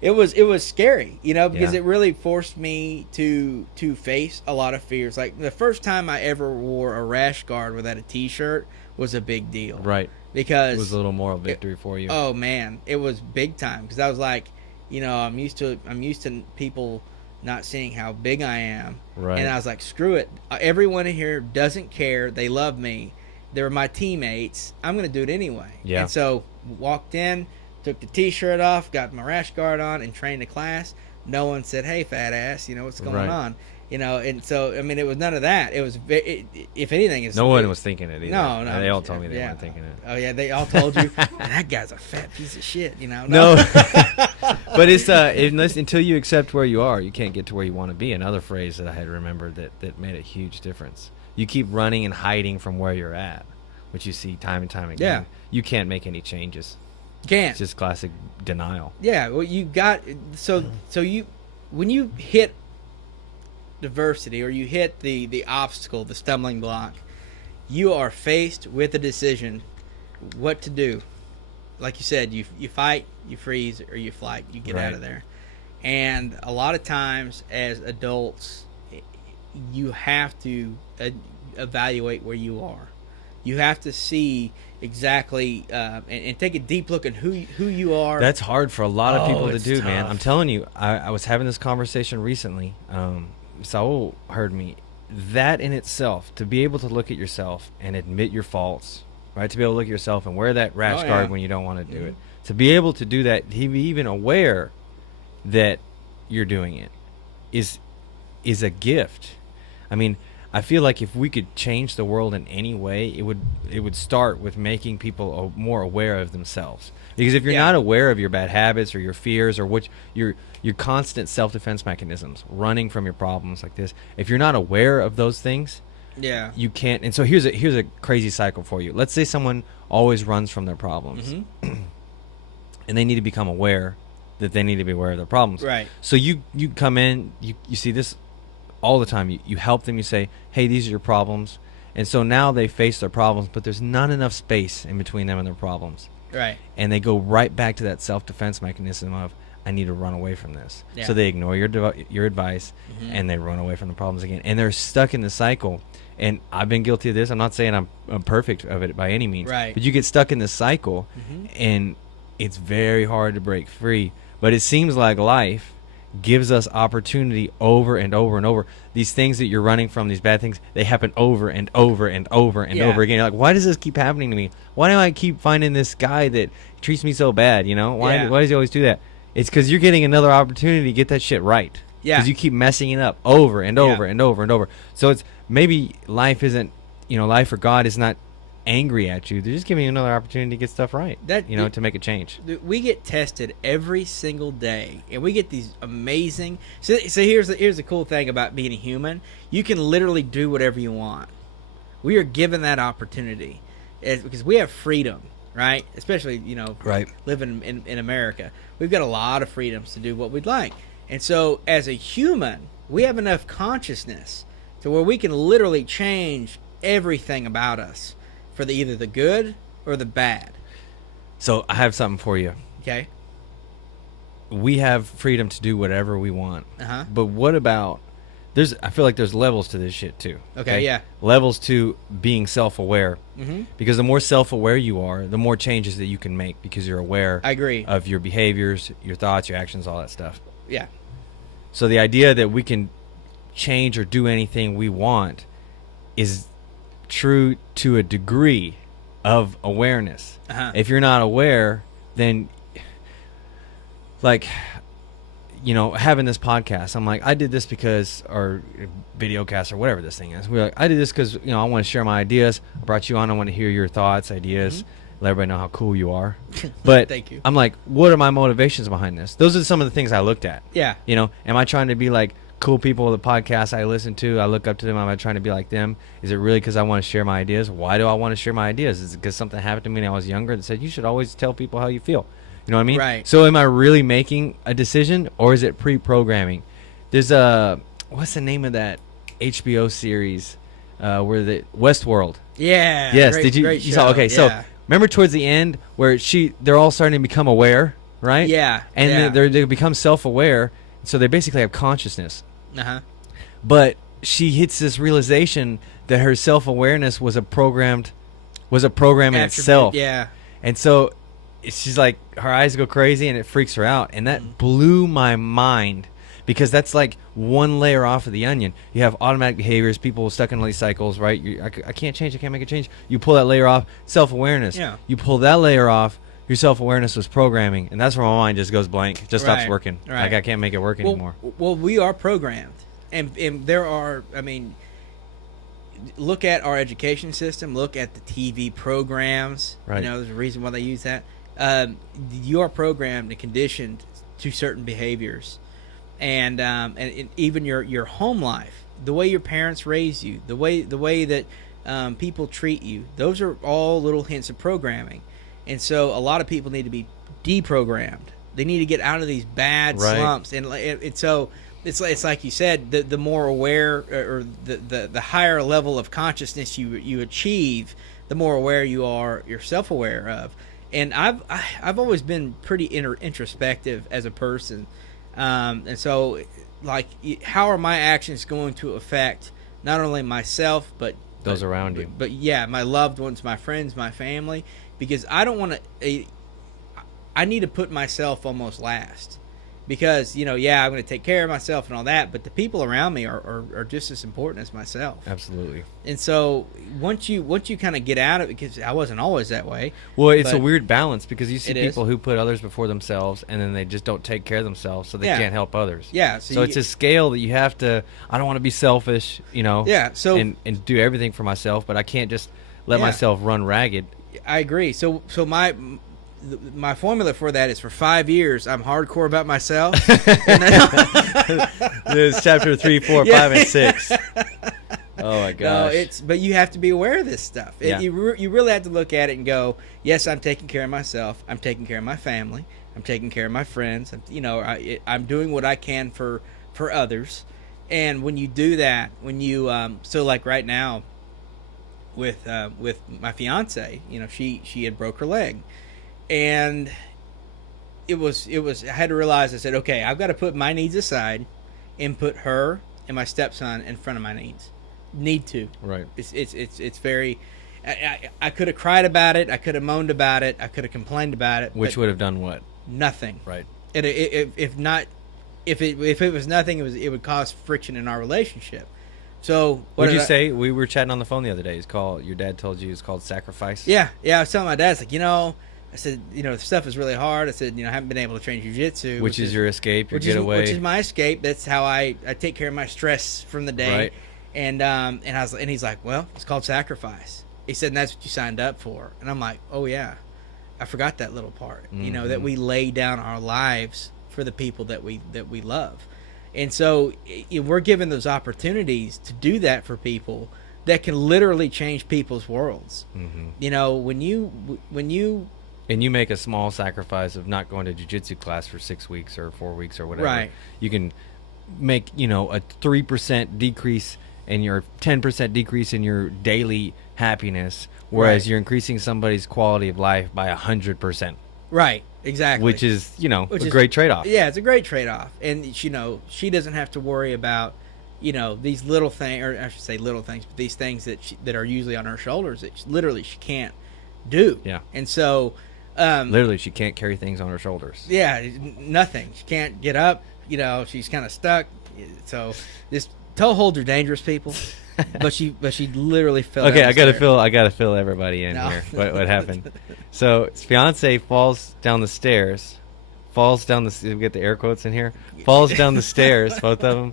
It was scary, you know, because Yeah. it really forced me to face a lot of fears. Like the first time I ever wore a rash guard without a t-shirt was a big deal. Right. Because It was a little moral victory for you. oh man, it was big time, because I was like, you know, I'm used to people not seeing how big I am. Right. And I was like, screw it. Everyone in here doesn't care. They love me. They're my teammates. I'm going to do it anyway. Yeah. And so walked in, took the t-shirt off, got my rash guard on, and trained the class. No one said, hey, fat ass, you know, what's going Right. on? You know, and so, I mean, it was none of that. It was, if anything, No one was thinking it either. No, no. They all told me they yeah. weren't thinking it. Oh, yeah, they all told you, that guy's a fat piece of shit, you know? No. But it's until you accept where you are, you can't get to where you want to be. Another phrase that I had remembered that made a huge difference. You keep running and hiding from where you're at, which you see time and time again. Yeah. You can't make any changes. Can't. It's just classic denial. Yeah, well, you got so you when you hit diversity, or you hit the obstacle, the stumbling block, you are faced with a decision what to do. Like you said, you fight, you freeze, or you flight. You get out Right. of there. And a lot of times as adults, you have to evaluate where you are. You have to see exactly and take a deep look at who you are. That's hard for a lot of people to it's do, man. tough. I'm telling you, I was having this conversation recently. Saul heard me. That in itself, to be able to look at yourself and admit your faults, right? To be able to look at yourself and wear that rash Oh, guard yeah. when you don't want to do it. To be able to do that, to be even aware that you're doing it is a gift. I mean, I feel like if we could change the world in any way, it would start with making people more aware of themselves. Because if you're Yeah. not aware of your bad habits or your fears or what your constant self-defense mechanisms, running from your problems like this, if you're not aware of those things, Yeah. You can't. And so here's a crazy cycle for you. Let's say someone always runs from their problems, and they need to become aware that they need to be aware of their problems. Right. So you come in, you see this all the time. You help them. You say, hey, these are your problems. And so now they face their problems, but there's not enough space in between them and their problems. Right. And they go right back to that self-defense mechanism of, I need to run away from this. Yeah. So they ignore your advice, and they run away from the problems again. And they're stuck in the cycle. And I've been guilty of this. I'm not saying I'm perfect of it by any means. Right. But you get stuck in this cycle, and it's very hard to break free. But it seems like life gives us opportunity over and over and over. These things that you're running from, these bad things, they happen over and over and over and over again. You're like, why does this keep happening to me? Why do I keep finding this guy that treats me so bad? You know, why does he always do that? It's because you're getting another opportunity to get that shit right. Yeah. Because you keep messing it up over and over and over and over. So it's maybe life isn't, life or God is not angry at you. They're just giving you another opportunity to get stuff right. To make a change. We get tested every single day, and we get these amazing. So here's the cool thing about being a human. You can literally do whatever you want. We are given that opportunity, because we have freedom, right? Especially Right. living in America, we've got a lot of freedoms to do what we'd like. And so, as a human, we have enough consciousness to where we can literally change everything about us for either the good or the bad. So I have something for you. Okay. We have freedom to do whatever we want. Uh-huh. But what about I feel like there's levels to this shit too. Okay, yeah. Levels to being self-aware. Mm-hmm. Because the more self-aware you are, the more changes that you can make because you're aware I agree. of your behaviors, your thoughts, your actions, all that stuff. Yeah. So the idea that we can change or do anything we want is true to a degree of awareness. Uh-huh. If you're not aware, then having this podcast, I'm like, I did this because, or video cast or whatever this thing is. We're like, I did this because, I want to share my ideas. I brought you on. I want to hear your thoughts, ideas, let everybody know how cool you are. But Thank you. I'm like, what are my motivations behind this? Those are some of the things I looked at. Yeah. Am I trying to be like cool people, the podcasts I listen to, I look up to them, am I trying to be like them? Is it really because I want to share my ideas? Why do I want to share my ideas? Is it because something happened to me when I was younger that said, you should always tell people how you feel? You know what I mean? Right. So am I really making a decision, or is it pre-programming? There's what's the name of that HBO series where the Westworld? Yeah. Yes. Great, Did you great you saw? show. Okay. Yeah. So remember towards the end where they're all starting to become aware, right? Yeah. And yeah. they become self-aware, so they basically have consciousness. Uh-huh. But she hits this realization that her self-awareness was a program in Attribute, itself. Yeah. And so she's like, her eyes go crazy and it freaks her out. And that blew my mind, because that's like one layer off of the onion. You have automatic behaviors, people stuck in these cycles, right? I can't change, I can't make a change. You pull that layer off, self-awareness. Yeah. You pull that layer off, your self-awareness was programming. And that's where my mind just goes blank, just stops Right. working. Right. Like I can't make it work anymore. Well, we are programmed. And there are, look at our education system, look at the TV programs. Right. There's a reason why they use that. You are programmed and conditioned to certain behaviors. And even your home life, the way your parents raise you, the way that people treat you, those are all little hints of programming. And so a lot of people need to be deprogrammed. They need to get out of these bad slumps. And so it's like you said, the more aware, or the higher level of consciousness you achieve, the more aware you're self-aware of. And I've always been pretty introspective as a person, and so like, how are my actions going to affect not only myself but Those around you. but yeah, my loved ones, my friends, my family, because I don't want to. I need to put myself almost last. Because, I'm going to take care of myself and all that, but the people around me are just as important as myself. Absolutely. And so once you kind of get out of it, because I wasn't always that way. Well, it's a weird balance, because you see It is. people who put others before themselves, and then they just don't take care of themselves, so they Yeah. can't help others. Yeah. So it's a scale that you have to. I don't want to be selfish, Yeah. So and do everything for myself, but I can't just let Yeah. myself run ragged. I agree. So my formula for that is, for 5 years, I'm hardcore about myself. And then, It's chapter 3, 4, Yeah. 5, and 6. Oh my No, gosh. but you have to be aware of this stuff. Yeah. You really have to look at it and go, yes, I'm taking care of myself. I'm taking care of my family. I'm taking care of my friends. I'm doing what I can for others. And when you do that, when you so like right now with my fiance, she had broke her leg, and it was I had to realize, I said, okay, I've got to put my needs aside and put her and my stepson in front of my needs. Need to. Right. It's very. I could have cried about it. I could have moaned about it. I could have complained about it. Which would have done what? Nothing. Right. If it was nothing, it would cause friction in our relationship. So what did you say? We were chatting on the phone the other day. Your dad told you it's called sacrifice. Yeah. I was telling my dad, it's like, I said, the stuff is really hard. I said, I haven't been able to train jiu-jitsu. Which is your escape, your which getaway. Which is my escape. That's how I take care of my stress from the day. Right. And he's like, well, it's called sacrifice. He said, and that's what you signed up for. And I'm like, oh yeah, I forgot that little part. Mm-hmm. That we lay down our lives for the people that we love. And so we're given those opportunities to do that for people that can literally change people's worlds. Mm-hmm. When you and you make a small sacrifice of not going to jiu-jitsu class for 6 weeks or 4 weeks or whatever. Right. You can make, a 3% decrease and your 10% decrease in your daily happiness, whereas Right. you're increasing somebody's quality of life by 100%. Right, exactly. Which is, Which a is- great trade-off. Yeah, it's a great trade-off. And, she doesn't have to worry about, these little things, or I should say little things, but these things that are usually on her shoulders that she can't do. Yeah. And so... Literally, she can't carry things on her shoulders. Yeah, nothing. She can't get up. She's kind of stuck. So this toe holds are dangerous, people. but she literally fell. Okay, down I the stairs. gotta fill everybody in No. here. What happened? So his fiance falls down the stairs. We get the air quotes in here. Falls down the stairs, both of them,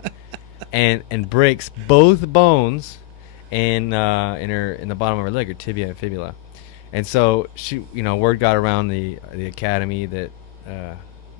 and breaks both bones in the bottom of her leg, her tibia and fibula. And so she, word got around the academy that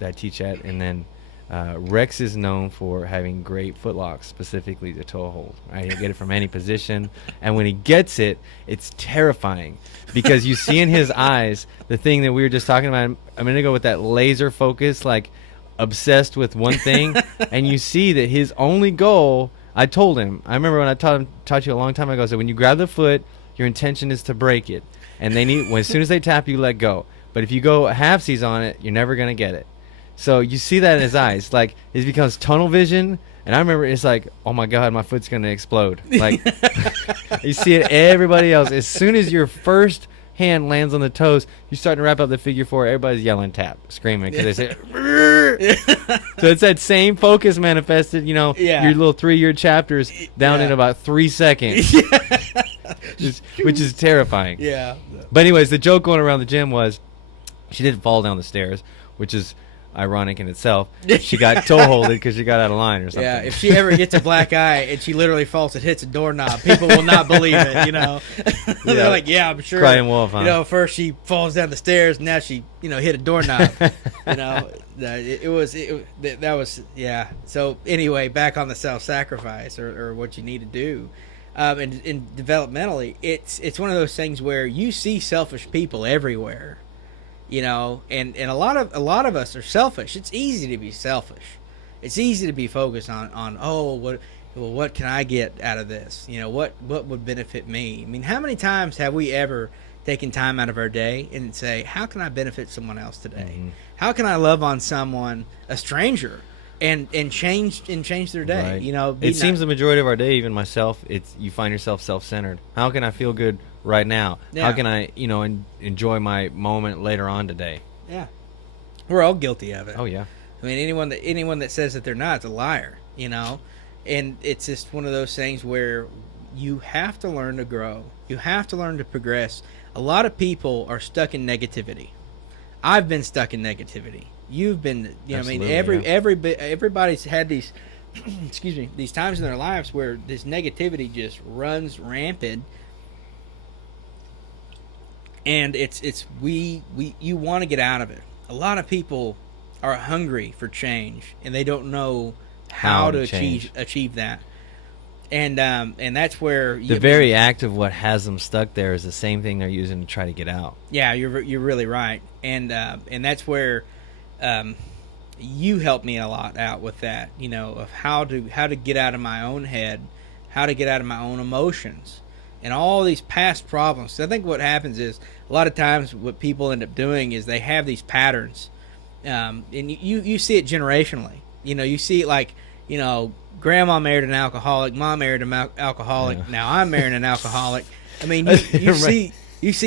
I teach at, and then Rex is known for having great footlocks, specifically the toe hold. Right, he'll get it from any position, and when he gets it, it's terrifying because you see in his eyes the thing that we were just talking about a minute ago with that laser focus, like obsessed with one thing, and you see that his only goal. I told him. I remember when I taught you a long time ago. So when you grab the foot, your intention is to break it. And as soon as they tap you, let go. But if you go halfsies on it, you're never gonna get it. So you see that in his eyes, like it becomes tunnel vision. And I remember it's like, oh my god, my foot's gonna explode. Like you see it. Everybody else, as soon as your first hand lands on the toes, you start to wrap up the figure four. Everybody's yelling, tap, screaming because they say. So it's that same focus manifested. Your little 3-year chapters down in about 3 seconds. Which is terrifying. Yeah. But anyways, the joke going around the gym was she didn't fall down the stairs, which is ironic in itself. She got toe holded because she got out of line or something. Yeah, if she ever gets a black eye and she literally falls and hits a doorknob, people will not believe it, They're like, yeah, I'm sure. Crying wolf, huh? First she falls down the stairs, now she, hit a doorknob. That was, yeah. So anyway, back on the self-sacrifice or what you need to do. And developmentally, it's one of those things where you see selfish people everywhere, and a lot of us are selfish. It's easy to be selfish. It's easy to be focused on what can I get out of this? What would benefit me? I mean, how many times have we ever taken time out of our day and say, how can I benefit someone else today? Mm-hmm. How can I love on someone, a stranger? And change their day. Right. It seems the majority of our day, even myself, you find yourself self-centered. How can I feel good right now? Yeah. How can I, enjoy my moment later on today? Yeah, we're all guilty of it. Oh yeah. I mean, anyone that says that they're not is a liar. And it's just one of those things where you have to learn to grow. You have to learn to progress. A lot of people are stuck in negativity. I've been stuck in negativity. You've been, Absolutely, everybody's had these, excuse me, these times in their lives where this negativity just runs rampant, and you want to get out of it. A lot of people are hungry for change, and they don't know how to achieve that. And that's where The very act of what has them stuck there is the same thing they're using to try to get out. Yeah, you're really right, and that's where you helped me a lot out with that. You know, of how to get out of my own head, how to get out of my own emotions, and all these past problems. So I think what happens is a lot of times what people end up doing is they have these patterns, and you see it generationally. You know, you see it like, you know, grandma married an alcoholic, mom married an alcoholic. Yeah. Now I'm marrying an alcoholic. I mean, you see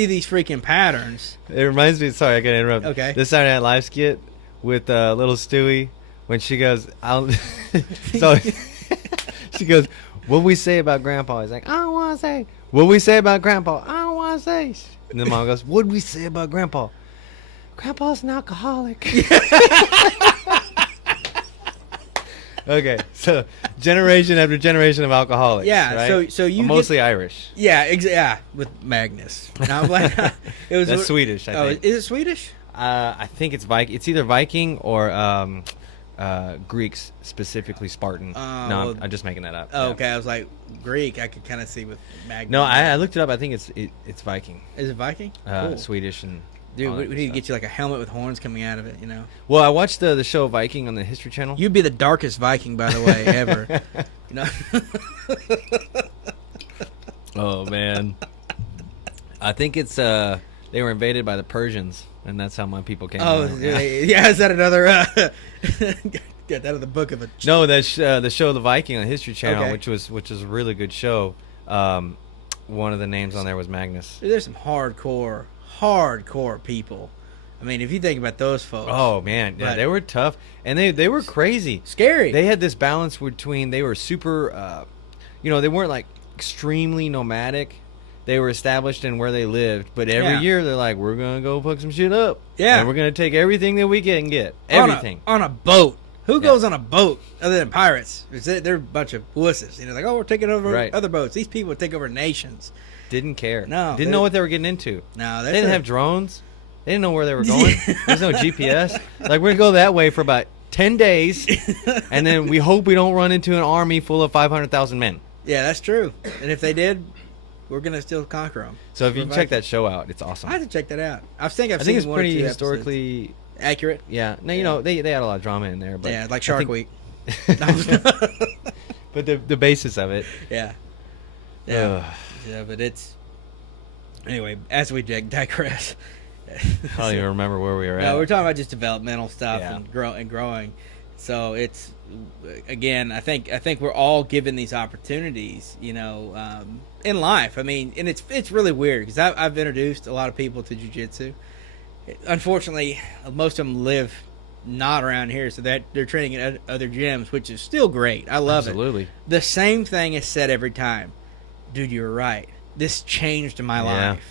these freaking patterns. It reminds me. Sorry, I gotta interrupt. Okay. This Saturday Night Live skit with little Stewie when she goes, so she goes, "What we say about Grandpa?" He's like, "I don't want to say." "What we say about Grandpa?" "I don't want to say." And the mom goes, "What did we say about Grandpa?" "Grandpa's an alcoholic." Okay, so generation after generation of alcoholics. Yeah, right? so you mostly Irish. Yeah, yeah, with Magnus. No, it was That's Swedish. I think. Is it Swedish? I think it's Viking. It's either Viking or Greeks, specifically Spartan. No, I'm just making that up. Oh, yeah. Okay, I was like Greek. I could kind of see with Magnus. No, I looked it up. I think it's Viking. Is it Viking? Cool. Swedish and. Dude, we need to get you like a helmet with horns coming out of it, you know. Well, I watched the show Viking on the History Channel. You'd be the darkest Viking, by the way, ever. You know. Oh man, I think it's they were invaded by the Persians, and that's how my people came. Oh, yeah. Is that another? Get that out of the book of a. No, that's the show The Viking on History Channel, okay. which is a really good show. One of the names on there was Magnus. Dude, there's some hardcore people. I mean, if you think about those folks. Oh man, yeah, they were tough, and they were crazy, scary. They had this balance between they were super, they weren't like extremely nomadic. They were established in where they lived, but every year they're like, we're gonna go fuck some shit up. Yeah, and we're gonna take everything that we can get. Everything on a boat. Who goes on a boat other than pirates? They're a bunch of wusses. You know, like, oh, we're taking over other boats. These people would take over nations. Didn't care. No, didn't know what they were getting into. No, they didn't have drones. They didn't know where they were going. There's no GPS. Like, we're gonna go that way for about 10 days, and then we hope we don't run into an army full of 500,000 men. Yeah, that's true. And if they did, we're gonna still conquer them. So if you check that show out, it's awesome. I have to check that out. I think it's pretty historically accurate. Yeah. No, you know, they had a lot of drama in there, but yeah, like Shark Week. But the basis of it. Yeah. Yeah. Yeah, but it's anyway. As we digress. I don't even remember where we were at. No, we're talking about just developmental stuff and growing. So it's again, I think we're all given these opportunities, you know, in life. I mean, and it's really weird because I've introduced a lot of people to jiu-jitsu. Unfortunately, most of them live not around here, so that they're training at other gyms, which is still great. I love it. Absolutely. The same thing is said every time. Dude, you're right. This changed my life.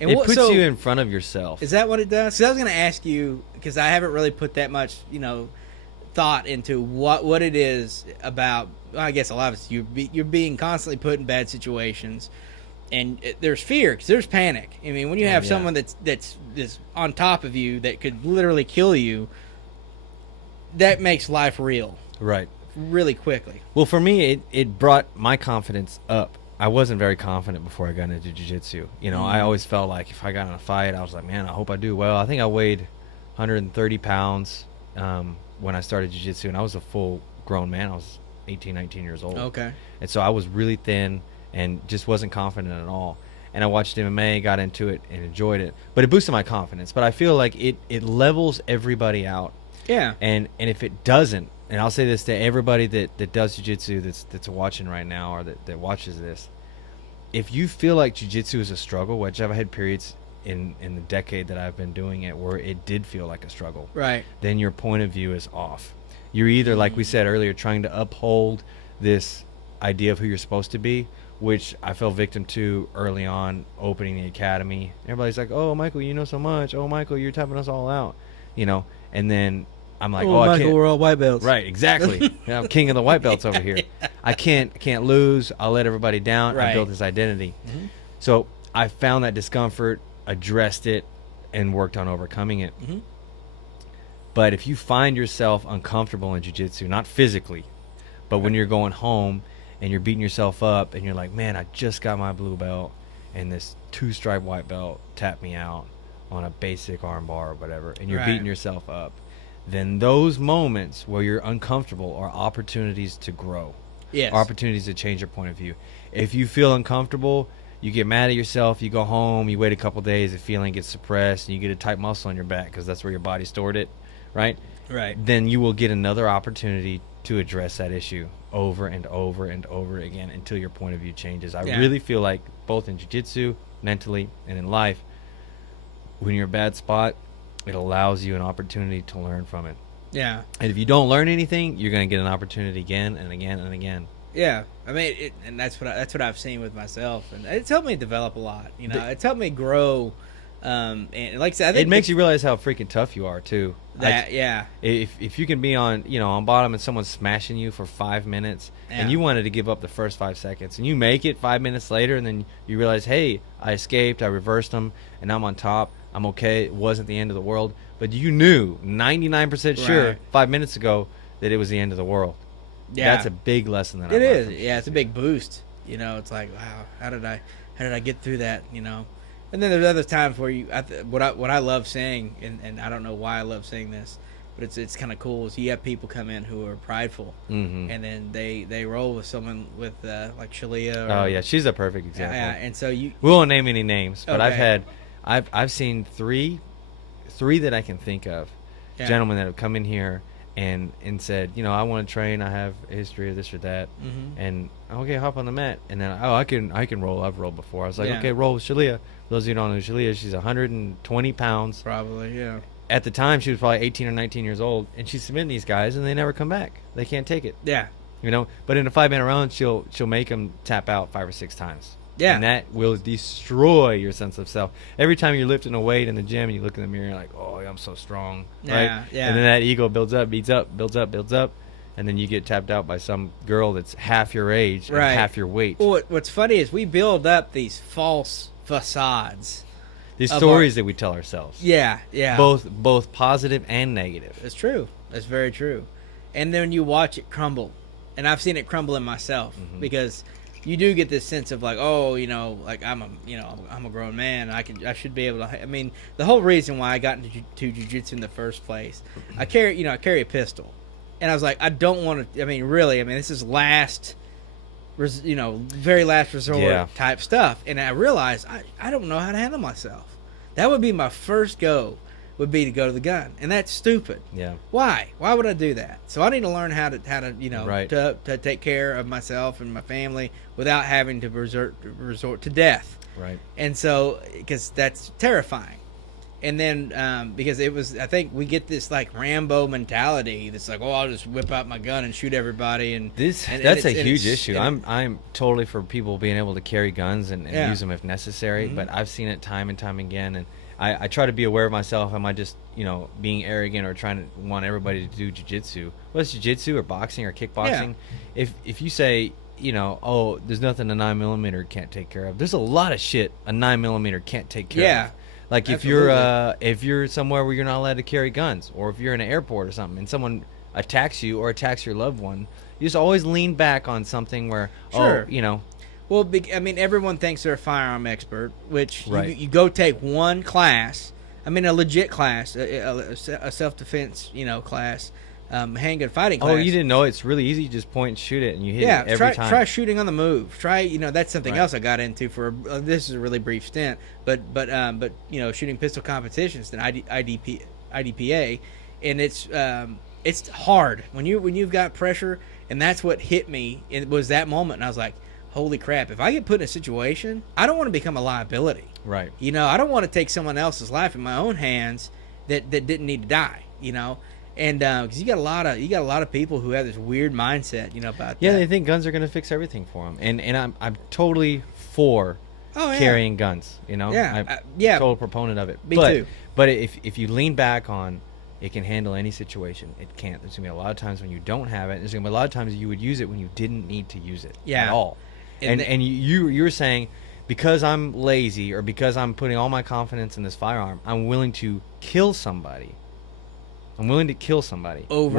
And it puts you in front of yourself. Is that what it does? So I was going to ask you, because I haven't really put that much, thought into what it is about. Well, I guess a lot of it's you're being constantly put in bad situations, and there's fear because there's panic. I mean, when you have someone that's on top of you that could literally kill you, that makes life real. Right. Really quickly. Well, for me, it brought my confidence up. I wasn't very confident before I got into jiu-jitsu. You know, I always felt like if I got in a fight, I was like, man, I hope I do well. I think I weighed 130 pounds when I started jiu-jitsu, and I was a full-grown man. I was 18, 19 years old. Okay. And so I was really thin and just wasn't confident at all. And I watched MMA, got into it, and enjoyed it. But it boosted my confidence. But I feel like it levels everybody out. Yeah. And if it doesn't, and I'll say this to everybody that does jiu-jitsu that's watching right now or that watches this, if you feel like jiu-jitsu is a struggle, which I've had periods in the decade that I've been doing it where it did feel like a struggle, right? Then your point of view is off. You're either, like we said earlier, trying to uphold this idea of who you're supposed to be, which I fell victim to early on opening the academy. Everybody's like, oh, Michael, you know so much. Oh, Michael, you're typing us all out, and then I'm like, Michael, I can't. We're all white belts. Right, exactly. I'm king of the white belts over here. I can't lose. I'll let everybody down. Right. I built this identity. Mm-hmm. So I found that discomfort, addressed it, and worked on overcoming it. Mm-hmm. But if you find yourself uncomfortable in jiu-jitsu, not physically, but when you're going home and you're beating yourself up, and you're like, man, I just got my blue belt, and this 2-stripe white belt tapped me out on a basic arm bar or whatever, and you're beating yourself up, then those moments where you're uncomfortable are opportunities to grow. Yes. Opportunities to change your point of view. If you feel uncomfortable, you get mad at yourself, you go home, you wait a couple days, the feeling gets suppressed, and you get a tight muscle in your back because that's where your body stored it, right? Right. Then you will get another opportunity to address that issue over and over and over again until your point of view changes. I really feel like both in jiu-jitsu, mentally, and in life, when you're in a bad spot, it allows you an opportunity to learn from it. Yeah. And if you don't learn anything, you're going to get an opportunity again and again and again. Yeah, I mean, and that's what I've seen with myself, and it's helped me develop a lot. You know, it's helped me grow. And like I said, I think it makes you realize how freaking tough you are too. Yeah. If you can be on bottom and someone's smashing you for 5 minutes, and you wanted to give up the first 5 seconds, and you make it 5 minutes later, and then you realize, hey, I escaped, I reversed them, and I'm on top. I'm okay. It wasn't the end of the world, but you knew 99% sure 5 minutes ago that it was the end of the world. Yeah, that's a big lesson that it is. Yeah, it's a big boost. You know, it's like, wow, how did I get through that? You know, and then there's other times where what I love saying, and I don't know why I love saying this, but it's kind of cool. Is you have people come in who are prideful, and then they roll with someone with like Shalia. Oh yeah, she's a perfect example. Yeah, and so we won't name any names, but I've seen three that I can think of, gentlemen that have come in here and said, I want to train, I have a history of this or that, and okay, hop on the mat, and then I can roll. I've rolled before. I was like, okay, roll with Shalia. For those of you who don't know Shalia, she's 120 pounds. Probably, yeah. At the time, she was probably 18 or 19 years old, and she's submitting these guys, and they never come back. They can't take it. Yeah. But in a 5-minute round, she'll make them tap out 5 or 6 times. Yeah. And that will destroy your sense of self. Every time you're lifting a weight in the gym and you look in the mirror, you're like, oh, I'm so strong. Right? Yeah. And then that ego builds up, builds up. And then you get tapped out by some girl that's half your age and half your weight. Well, what's funny is we build up these false facades. These stories that we tell ourselves. Yeah. Both positive and negative. It's true. That's very true. And then you watch it crumble. And I've seen it crumble in myself because you do get this sense of like, oh, like I'm a grown man. I should be able to. I mean, the whole reason why I got into jiu-jitsu in the first place, I carry a pistol, and I was like, I don't want to. I mean, really, this is very last resort type stuff, and I realized I don't know how to handle myself. That would be my first go. Would be to go to the gun, and that's stupid. Yeah. Why would I do that? So I need to learn how to to take care of myself and my family without having to resort to death. Right. And so, because that's terrifying, and then because I think we get this like Rambo mentality that's like, oh, I'll just whip out my gun and shoot everybody, and that's a huge issue. I'm totally for people being able to carry guns and use them if necessary, but I've seen it time and time again, and I try to be aware of myself. Am I just, being arrogant or trying to want everybody to do jiu-jitsu? Whether it's jiu-jitsu or boxing or kickboxing, if you say, oh, there's nothing a 9mm can't take care of. There's a lot of shit a 9mm can't take care of. Like if you're somewhere where you're not allowed to carry guns, or if you're in an airport or something and someone attacks you or attacks your loved one, you just always lean back on something where, Well, everyone thinks they're a firearm expert, which you go take one class, a legit class, a self-defense, class, handgun fighting class. Oh, you didn't know? It's really easy. You just point and shoot it, and you hit it every time. Try shooting on the move. Try, that's something else I got into for, this is a really brief stint, but shooting pistol competitions, and IDPA, and it's hard when you've got pressure, and that's what hit me. It was that moment, and I was like, holy crap, if I get put in a situation, I don't want to become a liability. Right. I don't want to take someone else's life in my own hands that didn't need to die, And because you got a lot of people who have this weird mindset, about that. Yeah, they think guns are going to fix everything for them. And I'm totally for carrying guns, I'm total proponent of it. Me too. But if you lean back on it can handle any situation, it can't. There's going to be a lot of times when you don't have it. There's going to be a lot of times you would use it when you didn't need to use it at all. And you're saying, because I'm lazy or because I'm putting all my confidence in this firearm, I'm willing to kill somebody. When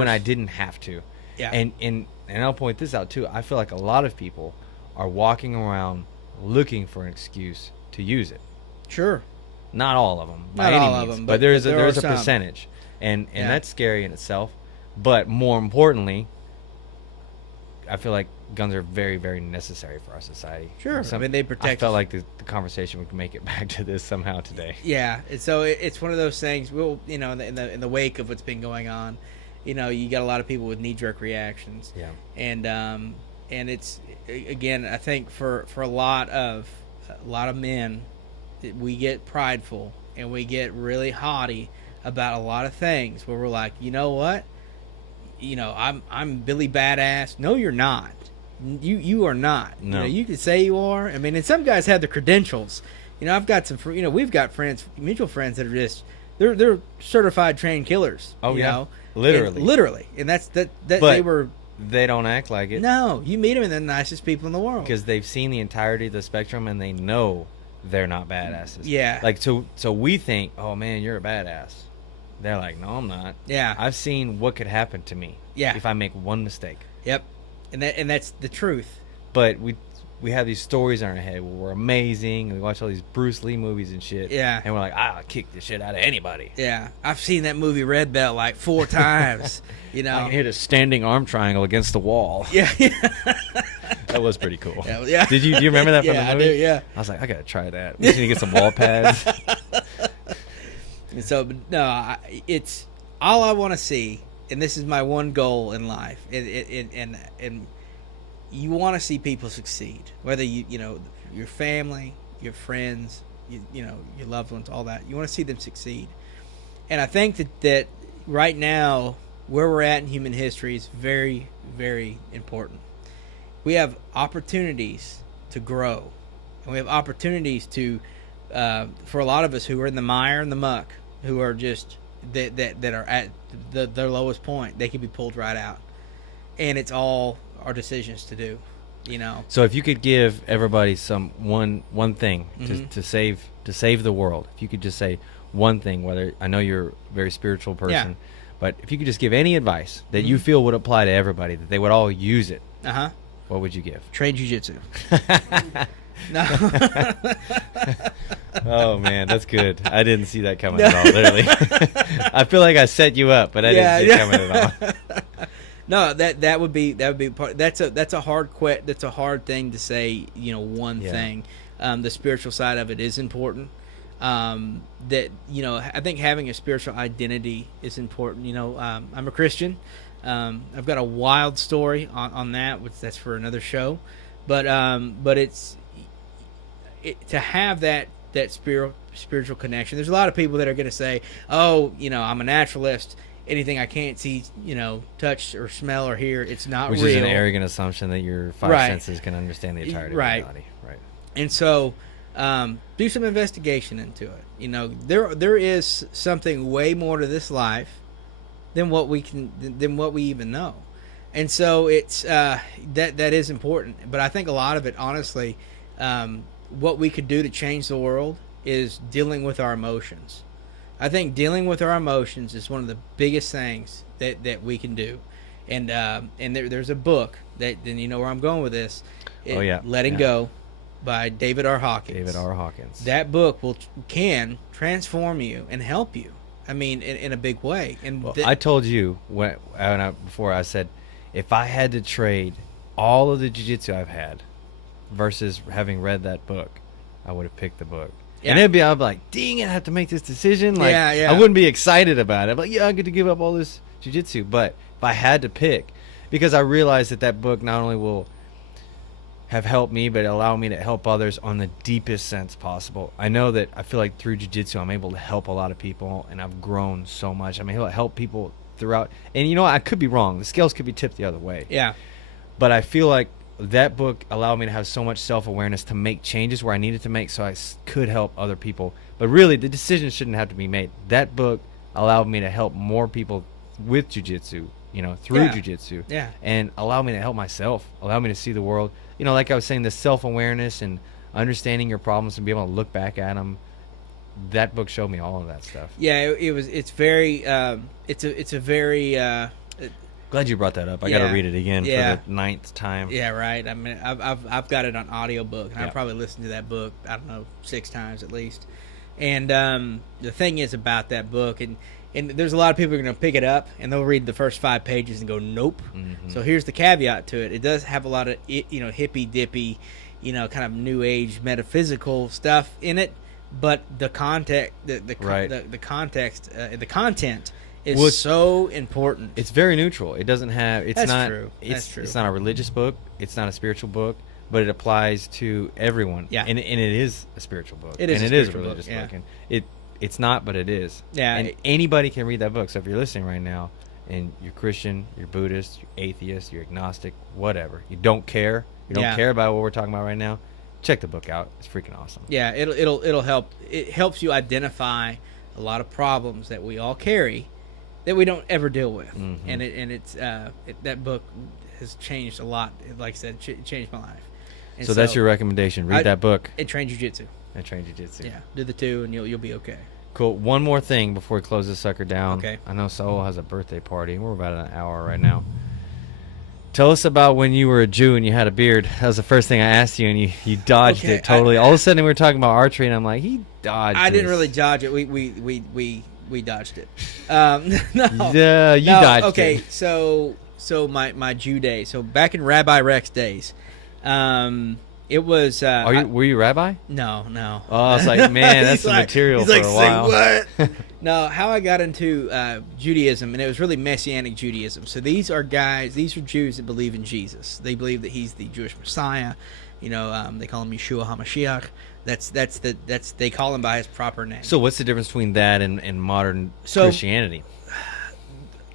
I didn't have to. Yeah. And I'll point this out too. I feel like a lot of people are walking around looking for an excuse to use it. Sure. Not all of them, by Not any all of means, them, but but there's there are a some. percentage, and Yeah. that's scary in itself. But more importantly, I feel like guns are very, very necessary for our society. Sure. I mean, they protect I felt us. like the conversation would make it back to this somehow today. Yeah, and so it's one of those things. Well, you know, in the wake of what's been going on, you know, you got a lot of people with knee jerk reactions. Yeah. And it's, again, I think for a lot of men, we get prideful and we get really haughty about a lot of things where we're like, you know what, you know, I'm Billy Badass. No, you're not. You are not. No. You know, you could say you are. I mean, and some guys have the credentials. You know, I've got some. You know, we've got friends, mutual friends that are just they're certified trained killers. Oh, you yeah. know? Literally. And literally, and that But they were. They don't act like it No, you meet them and they're the nicest people in the world. because they've seen the entirety of the spectrum and they know they're not badasses. Yeah. Like so we think, oh man, you're a badass. They're like, no, I'm not. Yeah. I've seen what could happen to me. Yeah. If I make one mistake. Yep. And that's the truth. But we have these stories in our head where we're amazing. And we watch all these Bruce Lee movies and shit. Yeah. And we're like, I'll kick the shit out of anybody. Yeah, I've seen that movie Red Belt like 4 times. You know. I can hit a standing arm triangle against the wall. Yeah. That was pretty cool. Yeah. Do you remember that from Yeah, the I movie? do, yeah. I was like, I gotta try that. We just need to get some wall pads. And so, but no, it's all I want to see, and this is my one goal in life. And you want to see people succeed, whether you know your family, your friends, you know your loved ones, all that. You want to see them succeed, and I think that right now where we're at in human history is very, very important. We have opportunities to grow, and we have opportunities to, for a lot of us who are in the mire and the muck, who are just that are at their lowest point, they can be pulled right out, and it's all our decisions to do, you know. So if you could give everybody some one thing Mm-hmm. to save the world, if you could just say one thing, whether I know you're a very spiritual person, but if you could just give any advice that you feel would apply to everybody, that they would all use it, what would you give? Train jujitsu. No. Oh man, that's good. I didn't see that coming at all. Literally, I feel like I set you up, but I didn't see it coming at all. No, that would be part. That's a hard that's a hard thing to say. You know, one Yeah. thing. The spiritual side of it is important. That, you know, I think having a spiritual identity is important. You know, I'm a Christian. I've got a wild story on that, which that's for another show. But it's to have that spiritual connection. There's a lot of people that are going to say, "Oh, you know, I'm a naturalist. Anything I can't see, you know, touch or smell or hear, it's not Which real." is an arrogant assumption that your five Right. senses can understand the entirety Right. of the body. Right. And so, do some investigation into it. You know, there is something way more to this life than what we even know. And so it's that is important. But I think a lot of it, honestly, what we could do to change the world is dealing with our emotions. I think dealing with our emotions is one of the biggest things that we can do. And there's a book that, and you know where I'm going with this. Letting Go by David R. Hawkins. David R. Hawkins. That book can transform you and help you. I mean, in a big way. And Well, I told you before I said, if I had to trade all of the jiu-jitsu I've had versus having read that book, I would have picked the book. Yeah. And I'd be like, dang it, I have to make this decision. Like, Yeah. I wouldn't be excited about it. But yeah, I get to give up all this jiu-jitsu. But if I had to pick, because I realized that book not only will have helped me, but allow me to help others on the deepest sense possible. I know that I feel like through jiu-jitsu, I'm able to help a lot of people, and I've grown so much. I mean, help people throughout. And you know, I could be wrong. The scales could be tipped the other way. Yeah. But I feel like that book allowed me to have so much self-awareness to make changes where I needed to make so I could help other people. But really, the decision shouldn't have to be made. That book allowed me to help more people with jiu-jitsu, you know, through jiu-jitsu. Yeah. And allowed me to help myself, allowed me to see the world. You know, like I was saying, the self-awareness and understanding your problems and being able to look back at them. That book showed me all of that stuff. Yeah, it's very it's a very Glad you brought that up. I Yeah. got to read it again Yeah. for the 9th time. Yeah, right. I mean, I've got it on audiobook, and Yeah. I've probably listened to that book, I don't know, 6 times at least. And the thing is about that book, and there's a lot of people who are going to pick it up, and they'll read the first 5 pages and go, nope. Mhm. So here's the caveat to it. It does have a lot of, hippy-dippy, kind of new age metaphysical stuff in it, but the context, Right. the context, the content is Well, it's- so important. It's very neutral. It doesn't have. It's That's not. true. It's, That's true. It's not a religious book. It's not a spiritual book, but it applies to everyone. Yeah. And it is a spiritual book. It is and a it is a spiritual book, religious yeah. book. And it's not, but it is. Yeah, And it- anybody can read that book. So if you're listening right now, and you're Christian, you're Buddhist, you're atheist, you're agnostic, whatever, you don't care. You don't Yeah. care about what we're talking about right now. Check the book out. It's freaking awesome. Yeah, it'll help. It helps you identify a lot of problems that we all carry that we don't ever deal with, Mhm. and it's that book has changed a lot. Like I said, it changed my life. And So that's your recommendation. Read that book And train jujitsu. and train jiu-jitsu. Yeah, do the 2, and you'll be okay. Cool. One more thing before we close this sucker down. Okay. I know Saul has a birthday party. We're about an hour right now. Tell us about when you were a Jew and you had a beard. That was the first thing I asked you, and you dodged Okay, it totally. All of a sudden, we were talking about archery, and I'm like, he dodged. I didn't this. really dodge it. We dodged it. No. Yeah, you No, dodged okay, it. so my Jew days. So back in Rabbi Rex days, it was. Were you rabbi? No. Oh, I was like, man, that's He's some like- material he's for like, a "Say while. what?" No, how I got into Judaism, and it was really Messianic Judaism. So these are Jews that believe in Jesus. They believe that he's the Jewish Messiah. They call him Yeshua HaMashiach. They call him by his proper name. So what's the difference between that and modern So- Christianity?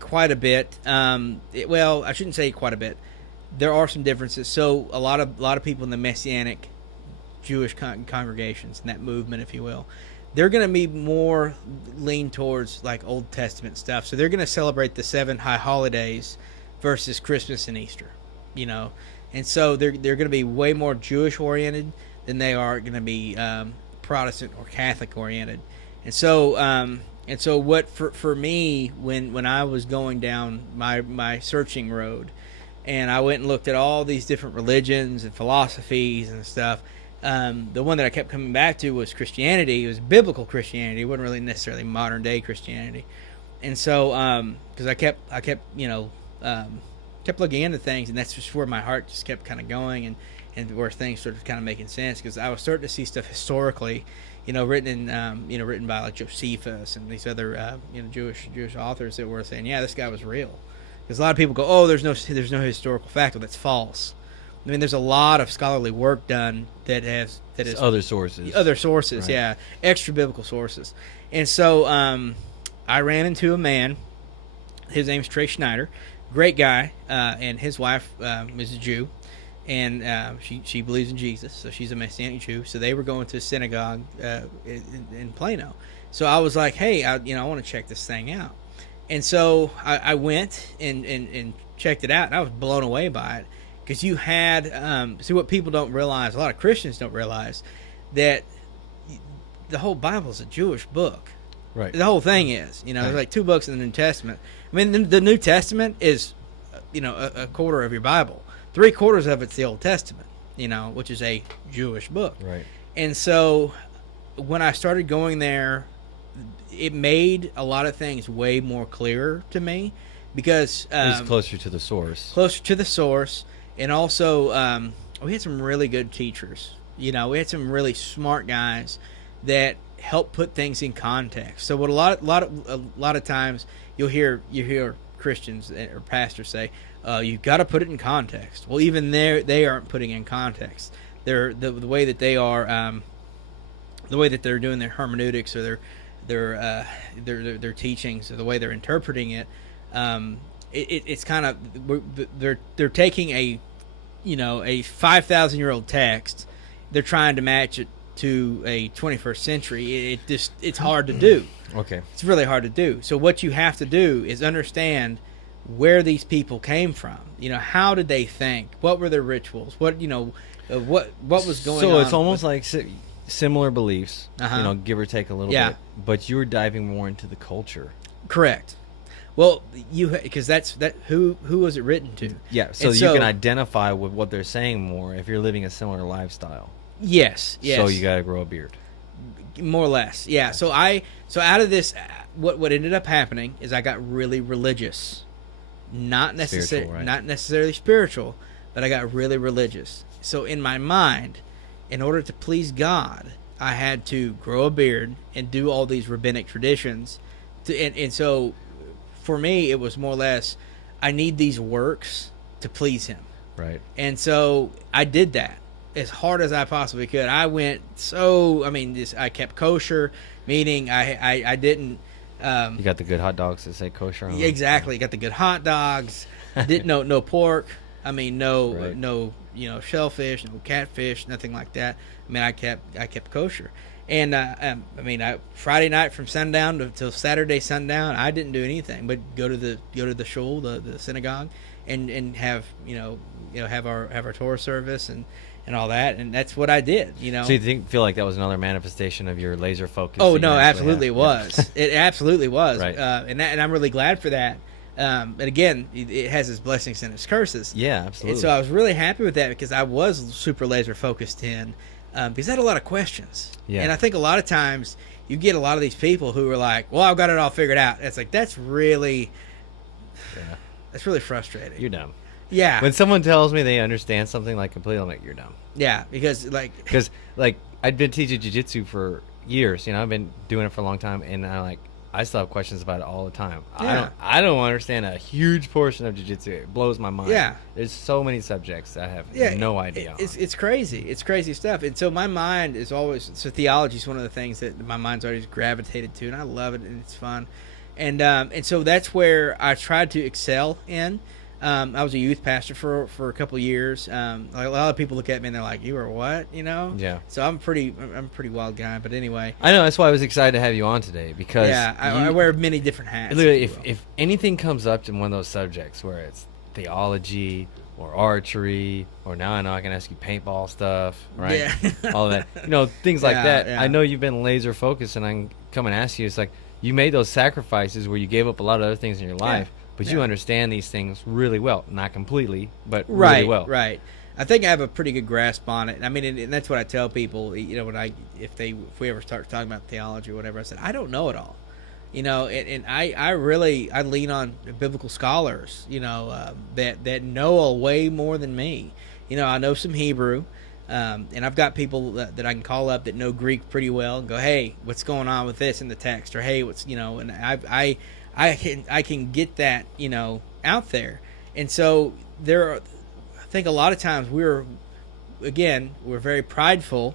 Quite a bit. Well, I shouldn't say quite a bit. There are some differences. So a lot of people in the Messianic Jewish congregations, in that movement, if you will, they're going to be more lean towards like Old Testament stuff. So they're going to celebrate the 7 high holidays versus Christmas and Easter, and so they're going to be way more Jewish oriented than they are going to be Protestant or Catholic oriented. And so what for me when I was going down my searching road, and I went and looked at all these different religions and philosophies and stuff. The one that I kept coming back to was Christianity. It was biblical Christianity. It wasn't really necessarily modern day Christianity. And so, because I kept looking into things, and that's just where my heart just kept kind of going, and where things started kind of making sense. Because I was starting to see stuff historically, written by like Josephus and these other Jewish authors that were saying, yeah, this guy was real. Because a lot of people go, oh, there's no historical fact. Well, that's false. I mean, there's a lot of scholarly work done that is Other sources. Right. Yeah, extra biblical sources. And so I ran into a man. His name's Trey Schneider, great guy, and his wife is a Jew, and she believes in Jesus, so she's a Messianic Jew. So they were going to a synagogue in Plano. So I was like, hey, I want to check this thing out. And so I went and checked it out, and I was blown away by it. Because you had, see what people don't realize, a lot of Christians don't realize, that the whole Bible is a Jewish book. Right. The whole thing is, there's like 2 books in the New Testament. I mean, the New Testament is, a quarter of your Bible. 3/4 of it's the Old Testament, which is a Jewish book. Right. And so when I started going there, it made a lot of things way more clearer to me, because It's closer to the source. And also, we had some really good teachers. We had some really smart guys that helped put things in context. So what a lot of times you hear Christians or pastors say, you've got to put it in context. Well, even they aren't putting it in context. They're the way that they are, the way that they're doing their hermeneutics or their teachings, or the way they're interpreting it. It's kind of they're taking a 5,000-year-old text, they're trying to match it to a 21st century. It's hard to do. Okay. It's really hard to do. So what you have to do is understand where these people came from. How did they think? What were their rituals? What was going on? So it's almost like similar beliefs, Uh-huh. give or take a little Yeah. bit, but you're diving more into the culture. Correct. Well, because that's who was it written to? Yeah, so And you can identify with what they're saying more if you're living a similar lifestyle. Yes. So you got to grow a beard. More or less, yeah. So out of this, what ended up happening is I got really religious, not necessarily spiritual, but I got really religious. So in my mind, in order to please God, I had to grow a beard and do all these rabbinic traditions, and so for me it was more or less, I need these works to please Him, Right. and so I did that as hard as I possibly could. I kept kosher, meaning I didn't. You got the good hot dogs that say kosher on them? Exactly. Got the good hot dogs. Didn't no pork. No Right. Shellfish, no catfish, nothing like that. I kept kosher. And Friday night from sundown till Saturday sundown, I didn't do anything but go to the shul, the synagogue, and have have our Torah service and all that, and that's what I did. So you feel like that was another manifestation of your laser focus? Oh no, absolutely it was. It absolutely was. Right. And I'm really glad for that. But again, it has its blessings and its curses. Yeah, absolutely. And so I was really happy with that because I was super laser focused in, because I had a lot of questions. Yeah. And I think a lot of times you get a lot of these people who are like, "Well, I've got it all figured out." It's like that's really frustrating. You're dumb. Yeah. When someone tells me they understand something like completely, I'm like, you're dumb. Yeah, because I've been teaching jiu-jitsu for years. I've been doing it for a long time, and I still have questions about it all the time. Yeah. I don't understand a huge portion of jiu-jitsu. It blows my mind. Yeah. There's so many subjects I have no idea on. It's crazy. It's crazy stuff. And so my mind is always, theology is one of the things that my mind's always gravitated to, and I love it, and it's fun. And so that's where I tried to excel in. I was a youth pastor for a couple of years. A lot of people look at me and they're like, "You were what?" Yeah. So I'm a pretty wild guy. But anyway. I know, that's why I was excited to have you on today, because I wear many different hats. Literally, if anything comes up in one of those subjects where it's theology or archery, or now I know I can ask you paintball stuff, right? Yeah. All that, things like that. Yeah. I know you've been laser focused, and I can come and ask you. It's like you made those sacrifices where you gave up a lot of other things in your life. But you understand these things really well. Not completely, but really well. Right. I think I have a pretty good grasp on it. And that's what I tell people, when if we ever start talking about theology or whatever, I said, I don't know it all. And I lean on biblical scholars, that know way more than me. I know some Hebrew, and I've got people that I can call up that know Greek pretty well and go, hey, what's going on with this in the text? Or, hey, what's, and I can get that, out there. And so I think a lot of times we're very prideful,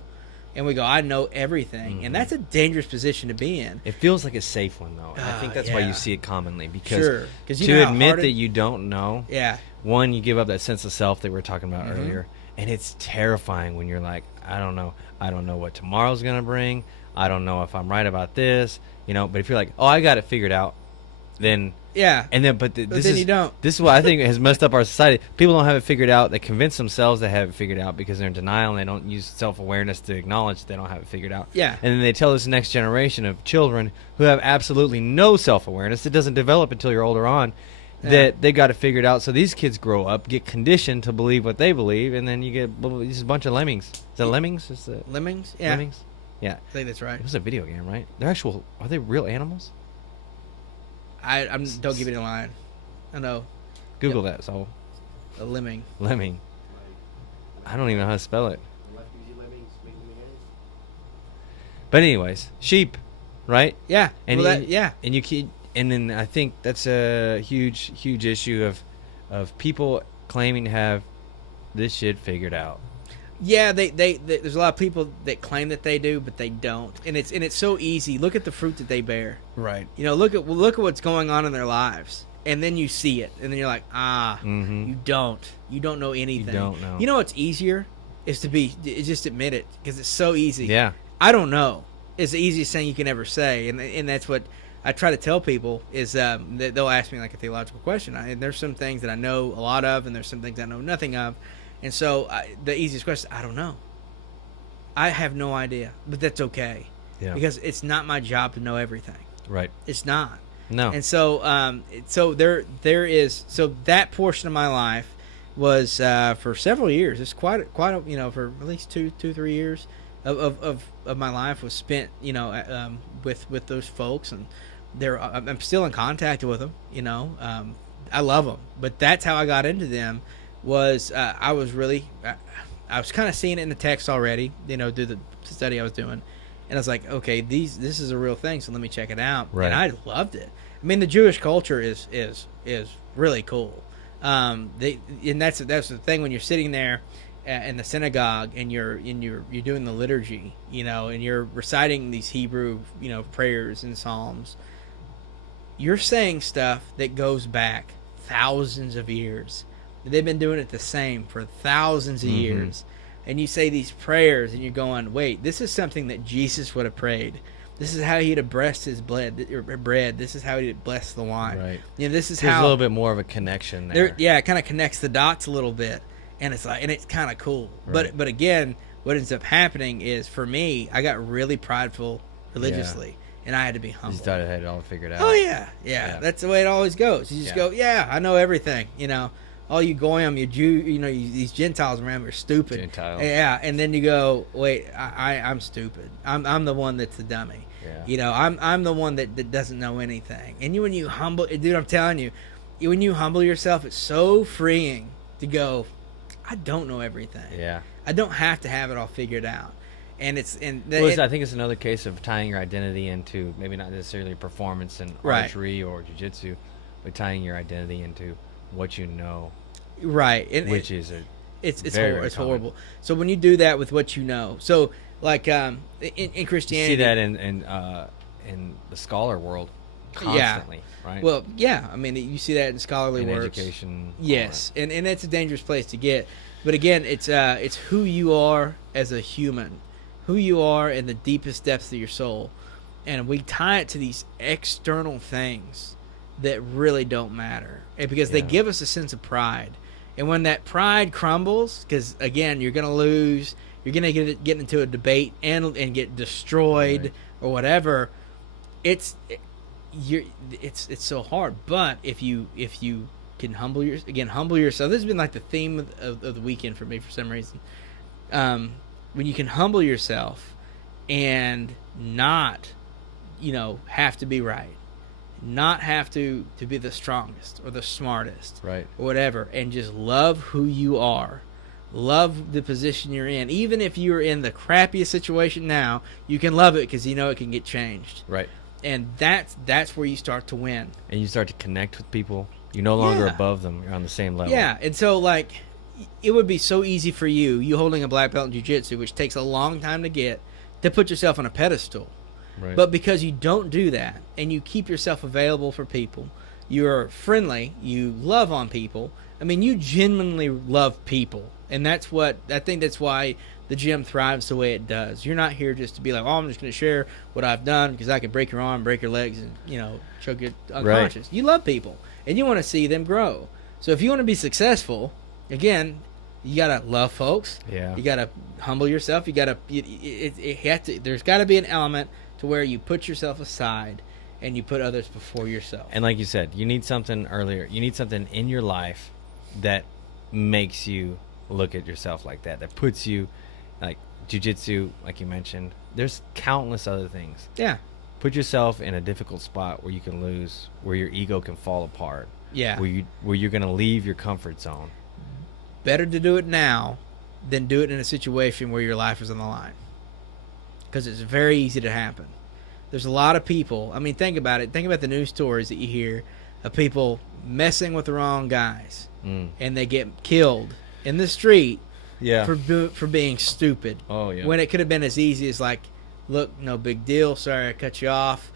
and we go, I know everything. Mm-hmm. And that's a dangerous position to be in. It feels like a safe one, though. And I think that's why you see it commonly. Because Sure. to admit that you don't know, yeah. one, you give up that sense of self that we were talking about Mm-hmm. earlier. And it's terrifying when you're like, I don't know. I don't know what tomorrow's going to bring. I don't know if I'm right about this. But if you're like, oh, I got it figured out, then Yeah. and then you don't. This is what I think has messed up our society. People don't have it figured out. They convince themselves they have it figured out because they're in denial, and they don't use self-awareness to acknowledge they don't have it figured out. Yeah. And then they tell this next generation of children who have absolutely no self-awareness, it doesn't develop until you're older on, that they got it figured out. So these kids grow up, get conditioned to believe what they believe, and then you get this bunch of lemmings. Is that lemmings? Lemmings? Yeah. Lemmings? Yeah. I think that's right. It was a video game, right? Are they real animals? Don't give me the line. I know. Google that, so. A lemming. Lemming. I don't even know how to spell it. But anyways, sheep, right? Yeah. And yeah. And you keep, and then I think that's a huge issue of people claiming to have this shit figured out. Yeah, they there's a lot of people that claim that they do, but they don't. And it's so easy. Look at the fruit that they bear. Right. Look at what's going on in their lives, and then you see it, and then you're like, Mm-hmm. you don't know anything. You don't know. You know what's easier is just admit it, because it's so easy. Yeah. I don't know. It's the easiest thing you can ever say, and that's what I try to tell people is that they'll ask me like a theological question, and there's some things that I know a lot of, and there's some things I know nothing of. And so the easiest question, I don't know. I have no idea, but that's okay. Yeah. Because it's not my job to know everything. Right. It's not. No. And so there is that portion of my life was for several years. It's quite a, for at least 3 years of my life was spent with those folks, and I'm still in contact with them. I love them, but that's how I got into them. Was I was kind of seeing it in the text already, through the study I was doing, and I was like, okay, this is a real thing, so let me check it out. Right. And I loved it. I mean, the Jewish culture is really cool. And that's the thing when you're sitting there in the synagogue and you're doing the liturgy, and you're reciting these Hebrew, prayers and psalms. You're saying stuff that goes back thousands of years. They've been doing it the same for thousands of years. And you say these prayers and you're going, wait, this is something that Jesus would have prayed. This is how he'd have blessed his bread. This is how he'd bless the wine. Right. This is There's how a little bit more of a connection there. Yeah, it kind of connects the dots a little bit, and it's kind of cool. Right. But again, what ends up happening is, for me, I got really prideful religiously, and I had to be humble. You thought I had it all figured out. Oh yeah. That's the way it always goes. You just go, I know everything. All you goyim, you Jew, these Gentiles around me are stupid. Gentiles. Yeah, and then you go, wait, I'm stupid. I'm the one that's the dummy. Yeah. I'm the one that doesn't know anything. And when you humble, dude, I'm telling you, when you humble yourself, it's so freeing to go, I don't know everything. Yeah. I don't have to have it all figured out. And I think it's another case of tying your identity into maybe not necessarily performance in archery or jiu-jitsu, but tying your identity into what you know. Right. Which is it's horrible. So when you do that with what you know, so like in Christianity, you see that in the scholar world constantly, right? Well, yeah. I mean, you see that in scholarly works, education. Yes, and it's a dangerous place to get. But again, it's who you are as a human, who you are in the deepest depths of your soul, and we tie it to these external things that really don't matter, because they give us a sense of pride. And when that pride crumbles, because again, you're going to lose, you're going to get into a debate and get destroyed or whatever. It's so hard. But if you can humble yourself. This has been like the theme of the weekend for me for some reason. When you can humble yourself and not, have to be right, not have to be the strongest or the smartest, right, or whatever, and just love who you are, love the position you're in. Even if you're in the crappiest situation now, you can love it because it can get changed. Right. And that's where you start to win. And you start to connect with people. You're no longer above them. You're on the same level. Yeah, and so it would be so easy for you holding a black belt in jiu-jitsu, which takes a long time to get, to put yourself on a pedestal. Right. But because you don't do that, and you keep yourself available for people, you're friendly, you love on people. I mean, you genuinely love people, and I think that's why the gym thrives the way it does. You're not here just to be like, oh, I'm just going to share what I've done because I can break your arm, break your legs, and choke you unconscious. Right. You love people, and you want to see them grow. So if you want to be successful, again, you gotta love folks. Yeah. You gotta humble yourself. You gotta. There's got to be an element to where you put yourself aside and you put others before yourself. And like you said, you need something earlier. You need something in your life that makes you look at yourself like that. That puts you, like jiu-jitsu, like you mentioned. There's countless other things. Yeah. Put yourself in a difficult spot where you can lose, where your ego can fall apart. Yeah. Where you're going to leave your comfort zone. Better to do it now than do it in a situation where your life is on the line. Because it's very easy to happen. There's a lot of people. I mean, think about it. Think about the news stories that you hear of people messing with the wrong guys, and they get killed in the street for being stupid. Oh yeah. When it could have been as easy as like, look, no big deal. Sorry, I cut you off.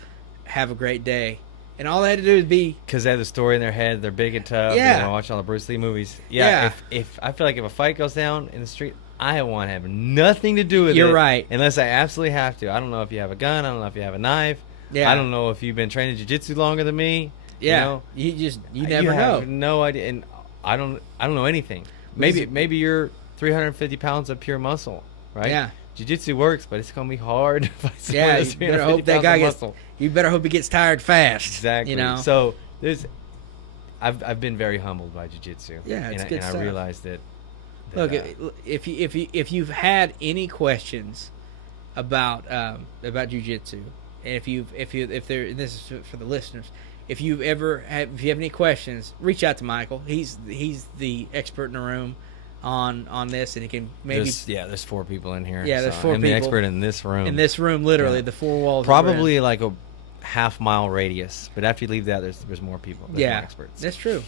Have a great day. And all they had to do is be, because they have the story in their head. They're big and tough. Yeah. They watch all the Bruce Lee movies. Yeah. If I feel like if a fight goes down in the street, I want to have nothing to do with it. You're right. Unless I absolutely have to. I don't know if you have a gun. I don't know if you have a knife. Yeah. I don't know if you've been training jiu-jitsu longer than me. Yeah. You never know. Have no idea. And I don't know anything. Maybe you're 350 pounds of pure muscle, right? Yeah. jiu-jitsu works, but it's gonna be hard. Yeah, you better hope that guy gets. You better hope he gets tired fast. Exactly. You know. So I've been very humbled by jiu-jitsu. Yeah, it's good and stuff. I realized that. Look, if you've had any questions about jiu-jitsu, and if this is for the listeners, if you have any questions, reach out to Michael. He's the expert in the room on this, and he can maybe there's 4 people in here. Yeah, there's 4 I'm people the expert in this room. in this room, literally Yeah. the 4 walls. that we're in. Probably like a half-mile radius, but after you leave that, there's more people. There's more experts. That's true.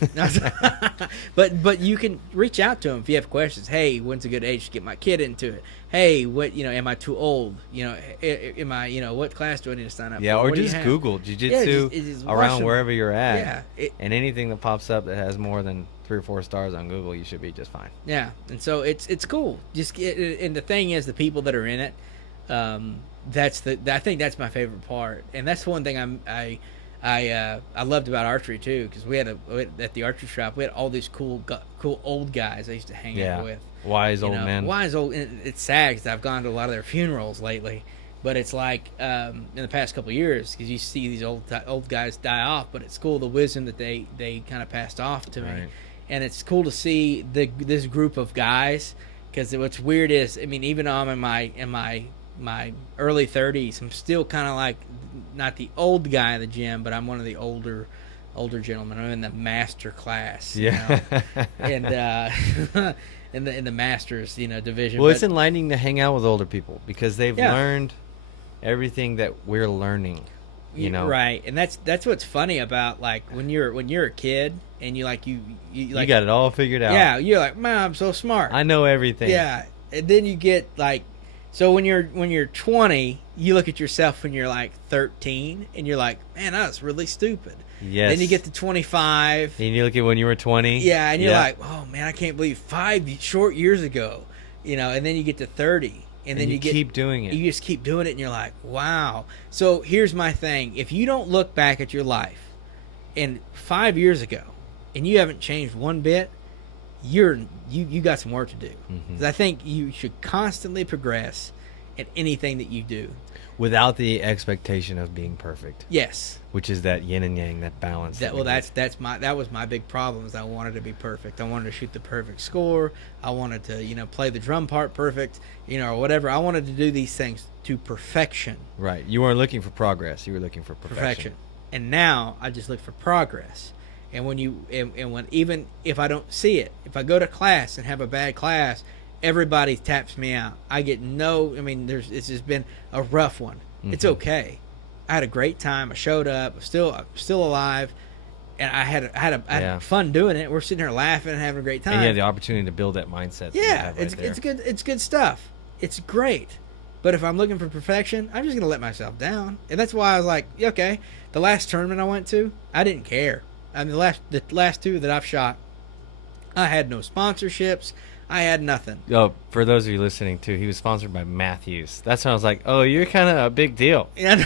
but you can reach out to him if you have questions. Hey, when's a good age to get my kid into it? Hey, what am I too old? Am I what class do I need to sign up Yeah, for? or What do you just have? Google jiu-jitsu just watch around them. wherever you're at. Yeah, and anything that pops up that has more than 3 or 4 stars on Google, you should be just fine. Yeah, and so it's cool. And the thing is, the people that are in it, I think that's my favorite part, and that's one thing I loved about archery too, because we had at the archery shop, we had all these cool old guys I used to hang out with. Wise old men. Wise old. And it's sad because I've gone to a lot of their funerals lately, but it's like in the past couple of years, because you see these old guys die off, but it's cool the wisdom that they kind of passed off to me, and it's cool to see this group of guys, because what's weird is, I mean, even though I'm in my early 30s, I'm still kind of like not the old guy in the gym, but I'm one of the older gentlemen. I'm in the master class, and in the masters division. Well, it's enlightening to hang out with older people because they've learned everything that we're learning. Right, and that's what's funny about, like, when you're a kid and you got it all figured out. Yeah, you're like, man, I'm so smart. I know everything. Yeah, and then you get like. So when you're 20, you look at yourself when you're like 13, and you're like, man, I was really stupid. Yes. Then you get to 25. And you look at when you were 20. Yeah, and you're like, oh man, I can't believe 5 short years ago, And then you get to 30, and then you keep doing it. You just keep doing it, and you're like, wow. So here's my thing: if you don't look back at your life, and 5 years ago, and you haven't changed one bit, you got some work to do. Mm-hmm. 'Cause I think you should constantly progress in anything that you do, without the expectation of being perfect. Yes, which is that yin and yang, that balance. that was my big problem. Is I wanted to be perfect. I wanted to shoot the perfect score. I wanted to play the drum part perfect. Or whatever. I wanted to do these things to perfection. Right. You weren't looking for progress. You were looking for perfection. And now I just look for progress. And when even if I don't see it, if I go to class and have a bad class, everybody taps me out. I get it's just been a rough one. Mm-hmm. It's okay. I had a great time. I showed up. I'm still alive, and I had fun doing it. We're sitting here laughing and having a great time. And you had the opportunity to build that mindset. Yeah, it's good. It's good stuff. It's great. But if I'm looking for perfection, I'm just gonna let myself down, and that's why I was like, okay. The last tournament I went to, I didn't care. I mean, the last 2 that I've shot, I had no sponsorships. I had nothing. Oh, for those of you listening too, he was sponsored by Matthews. That's when I was like, oh, you're kind of a big deal. Yeah.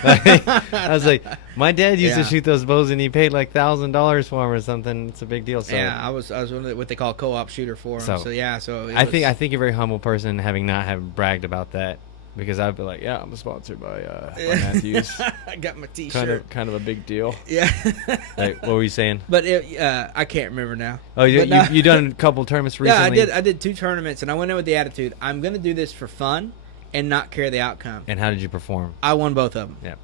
I was like, my dad used to shoot those bows, and he paid like $1,000 for them or something. It's a big deal. So yeah, I was what they call co-op shooter for them. So I think you're a very humble person, having not have bragged about that. Because I'd be like, yeah, I'm sponsored by Matthews. I got my T-shirt. Kind of a big deal. Yeah. Like, what were you saying? But I can't remember now. Oh, you done a couple tournaments recently? Yeah, I did 2 tournaments, and I went in with the attitude, I'm going to do this for fun and not care the outcome. And how did you perform? I won both of them. Yeah.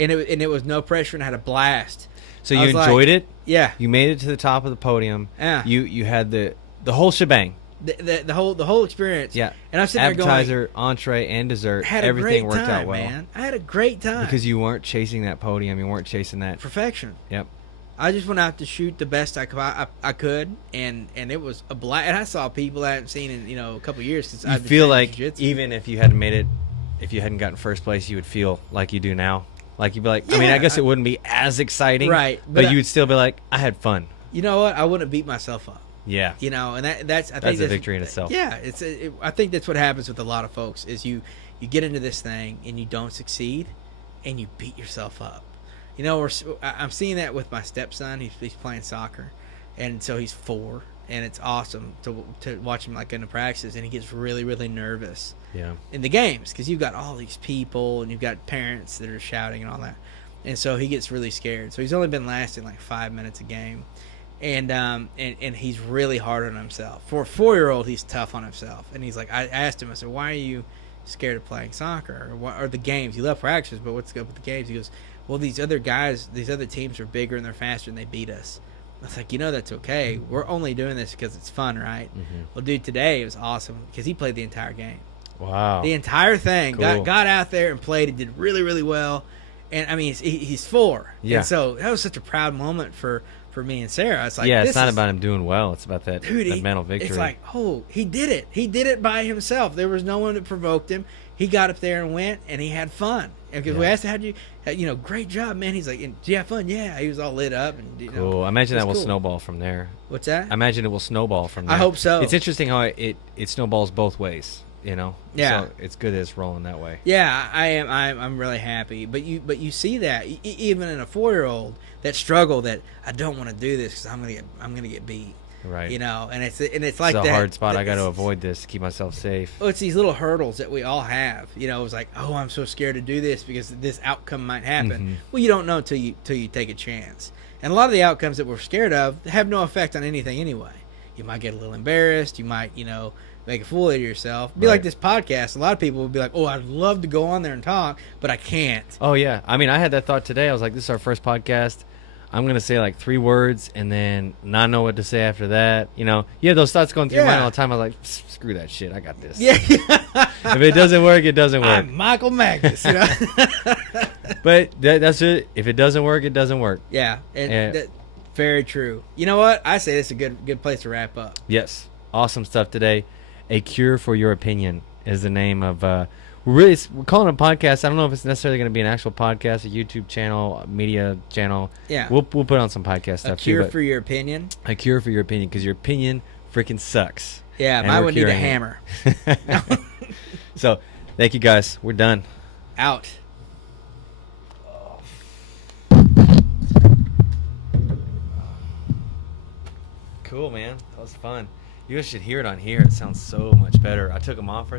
And it was no pressure, and I had a blast. So you enjoyed it? Yeah. You made it to the top of the podium. Yeah. You had the whole shebang. The whole experience. Yeah. And I'm sitting there going, appetizer, entree, and dessert. Everything worked out well. Man. I had a great time. Because you weren't chasing that podium. You weren't chasing that perfection. Yep. I just went out to shoot the best I could, and it was a blast. And I saw people I hadn't seen in a couple of years since I've been feel like jiu-jitsu. Even if you hadn't made it, if you hadn't gotten first place, you would feel like you do now. Like you'd be like, I mean, I guess it wouldn't be as exciting, right? But you would still be like, I had fun. You know what? I wouldn't beat myself up. Yeah. And that's a victory in itself. Yeah, I think that's what happens with a lot of folks is you get into this thing and you don't succeed, and you beat yourself up. I'm seeing that with my stepson. He's playing soccer, and so he's 4, and it's awesome to watch him like in the practices, and he gets really, really nervous Yeah. in the games because you've got all these people and you've got parents that are shouting and all that, and so he gets really scared. So he's only been lasting like 5 minutes a game, and he's really hard on himself. For a 4-year-old, he's tough on himself, and he's like, I asked him, I said, why are you scared of playing soccer or the games? He loved practice, but what's up with the games? He goes, well, these other guys, these other teams are bigger and they're faster and they beat us. I was like, that's okay. We're only doing this because it's fun, right? Mm-hmm. Well, dude, today it was awesome because he played the entire game. Wow. The entire thing. Cool. Got out there and played. He did really, really well. And, I mean, he's 4. Yeah. And so that was such a proud moment for me and Sarah. It's like, yeah, this it's not is, about him doing well. It's about that, dude, that mental victory. It's like, oh, he did it. He did it by himself. There was no one that provoked him. He got up there and went, and he had fun. And because we asked him, how'd you, great job, man. He's like, did you have fun? Yeah. He was all lit up. And, cool. I imagine that will cool. snowball from there. What's that? I imagine it will snowball from there. I hope so. It's interesting how it snowballs both ways, Yeah. So it's good that it's rolling that way. Yeah, I'm really happy. But you see that even in a 4-year-old that struggle that I don't want to do this because I'm gonna get beat. Right. And it's like it's a that, hard spot. I got to avoid this to keep myself safe. Oh, it's these little hurdles that we all have. It's like, oh, I'm so scared to do this because this outcome might happen. Mm-hmm. Well, you don't know till you take a chance. And a lot of the outcomes that we're scared of have no effect on anything anyway. You might get a little embarrassed. You might, make a fool of yourself. Be like this podcast. A lot of people would be like, oh, I'd love to go on there and talk, but I can't. Oh, yeah. I mean, I had that thought today. I was like, this is our first podcast. I'm going to say like 3 words and then not know what to say after that. You have those thoughts going through your mind all the time. I'm like, screw that shit. I got this. Yeah. If it doesn't work, it doesn't work. I'm Michael Magnus. But that's it. If it doesn't work, it doesn't work. Yeah. Very true. You know what? I say this is a good place to wrap up. Yes. Awesome stuff today. A Cure for Your Opinion is the name of we're calling it a podcast. I don't know if it's necessarily going to be an actual podcast, a YouTube channel, a media channel. Yeah. We'll put on some podcast stuff. A Cure too, for Your Opinion. A Cure for Your Opinion, because your opinion freaking sucks. Yeah, And mine we're would need a curing it. hammer. So, thank you guys. We're done. Out. Cool, man. That was fun. You guys should hear it on here. It sounds so much better. I took them off for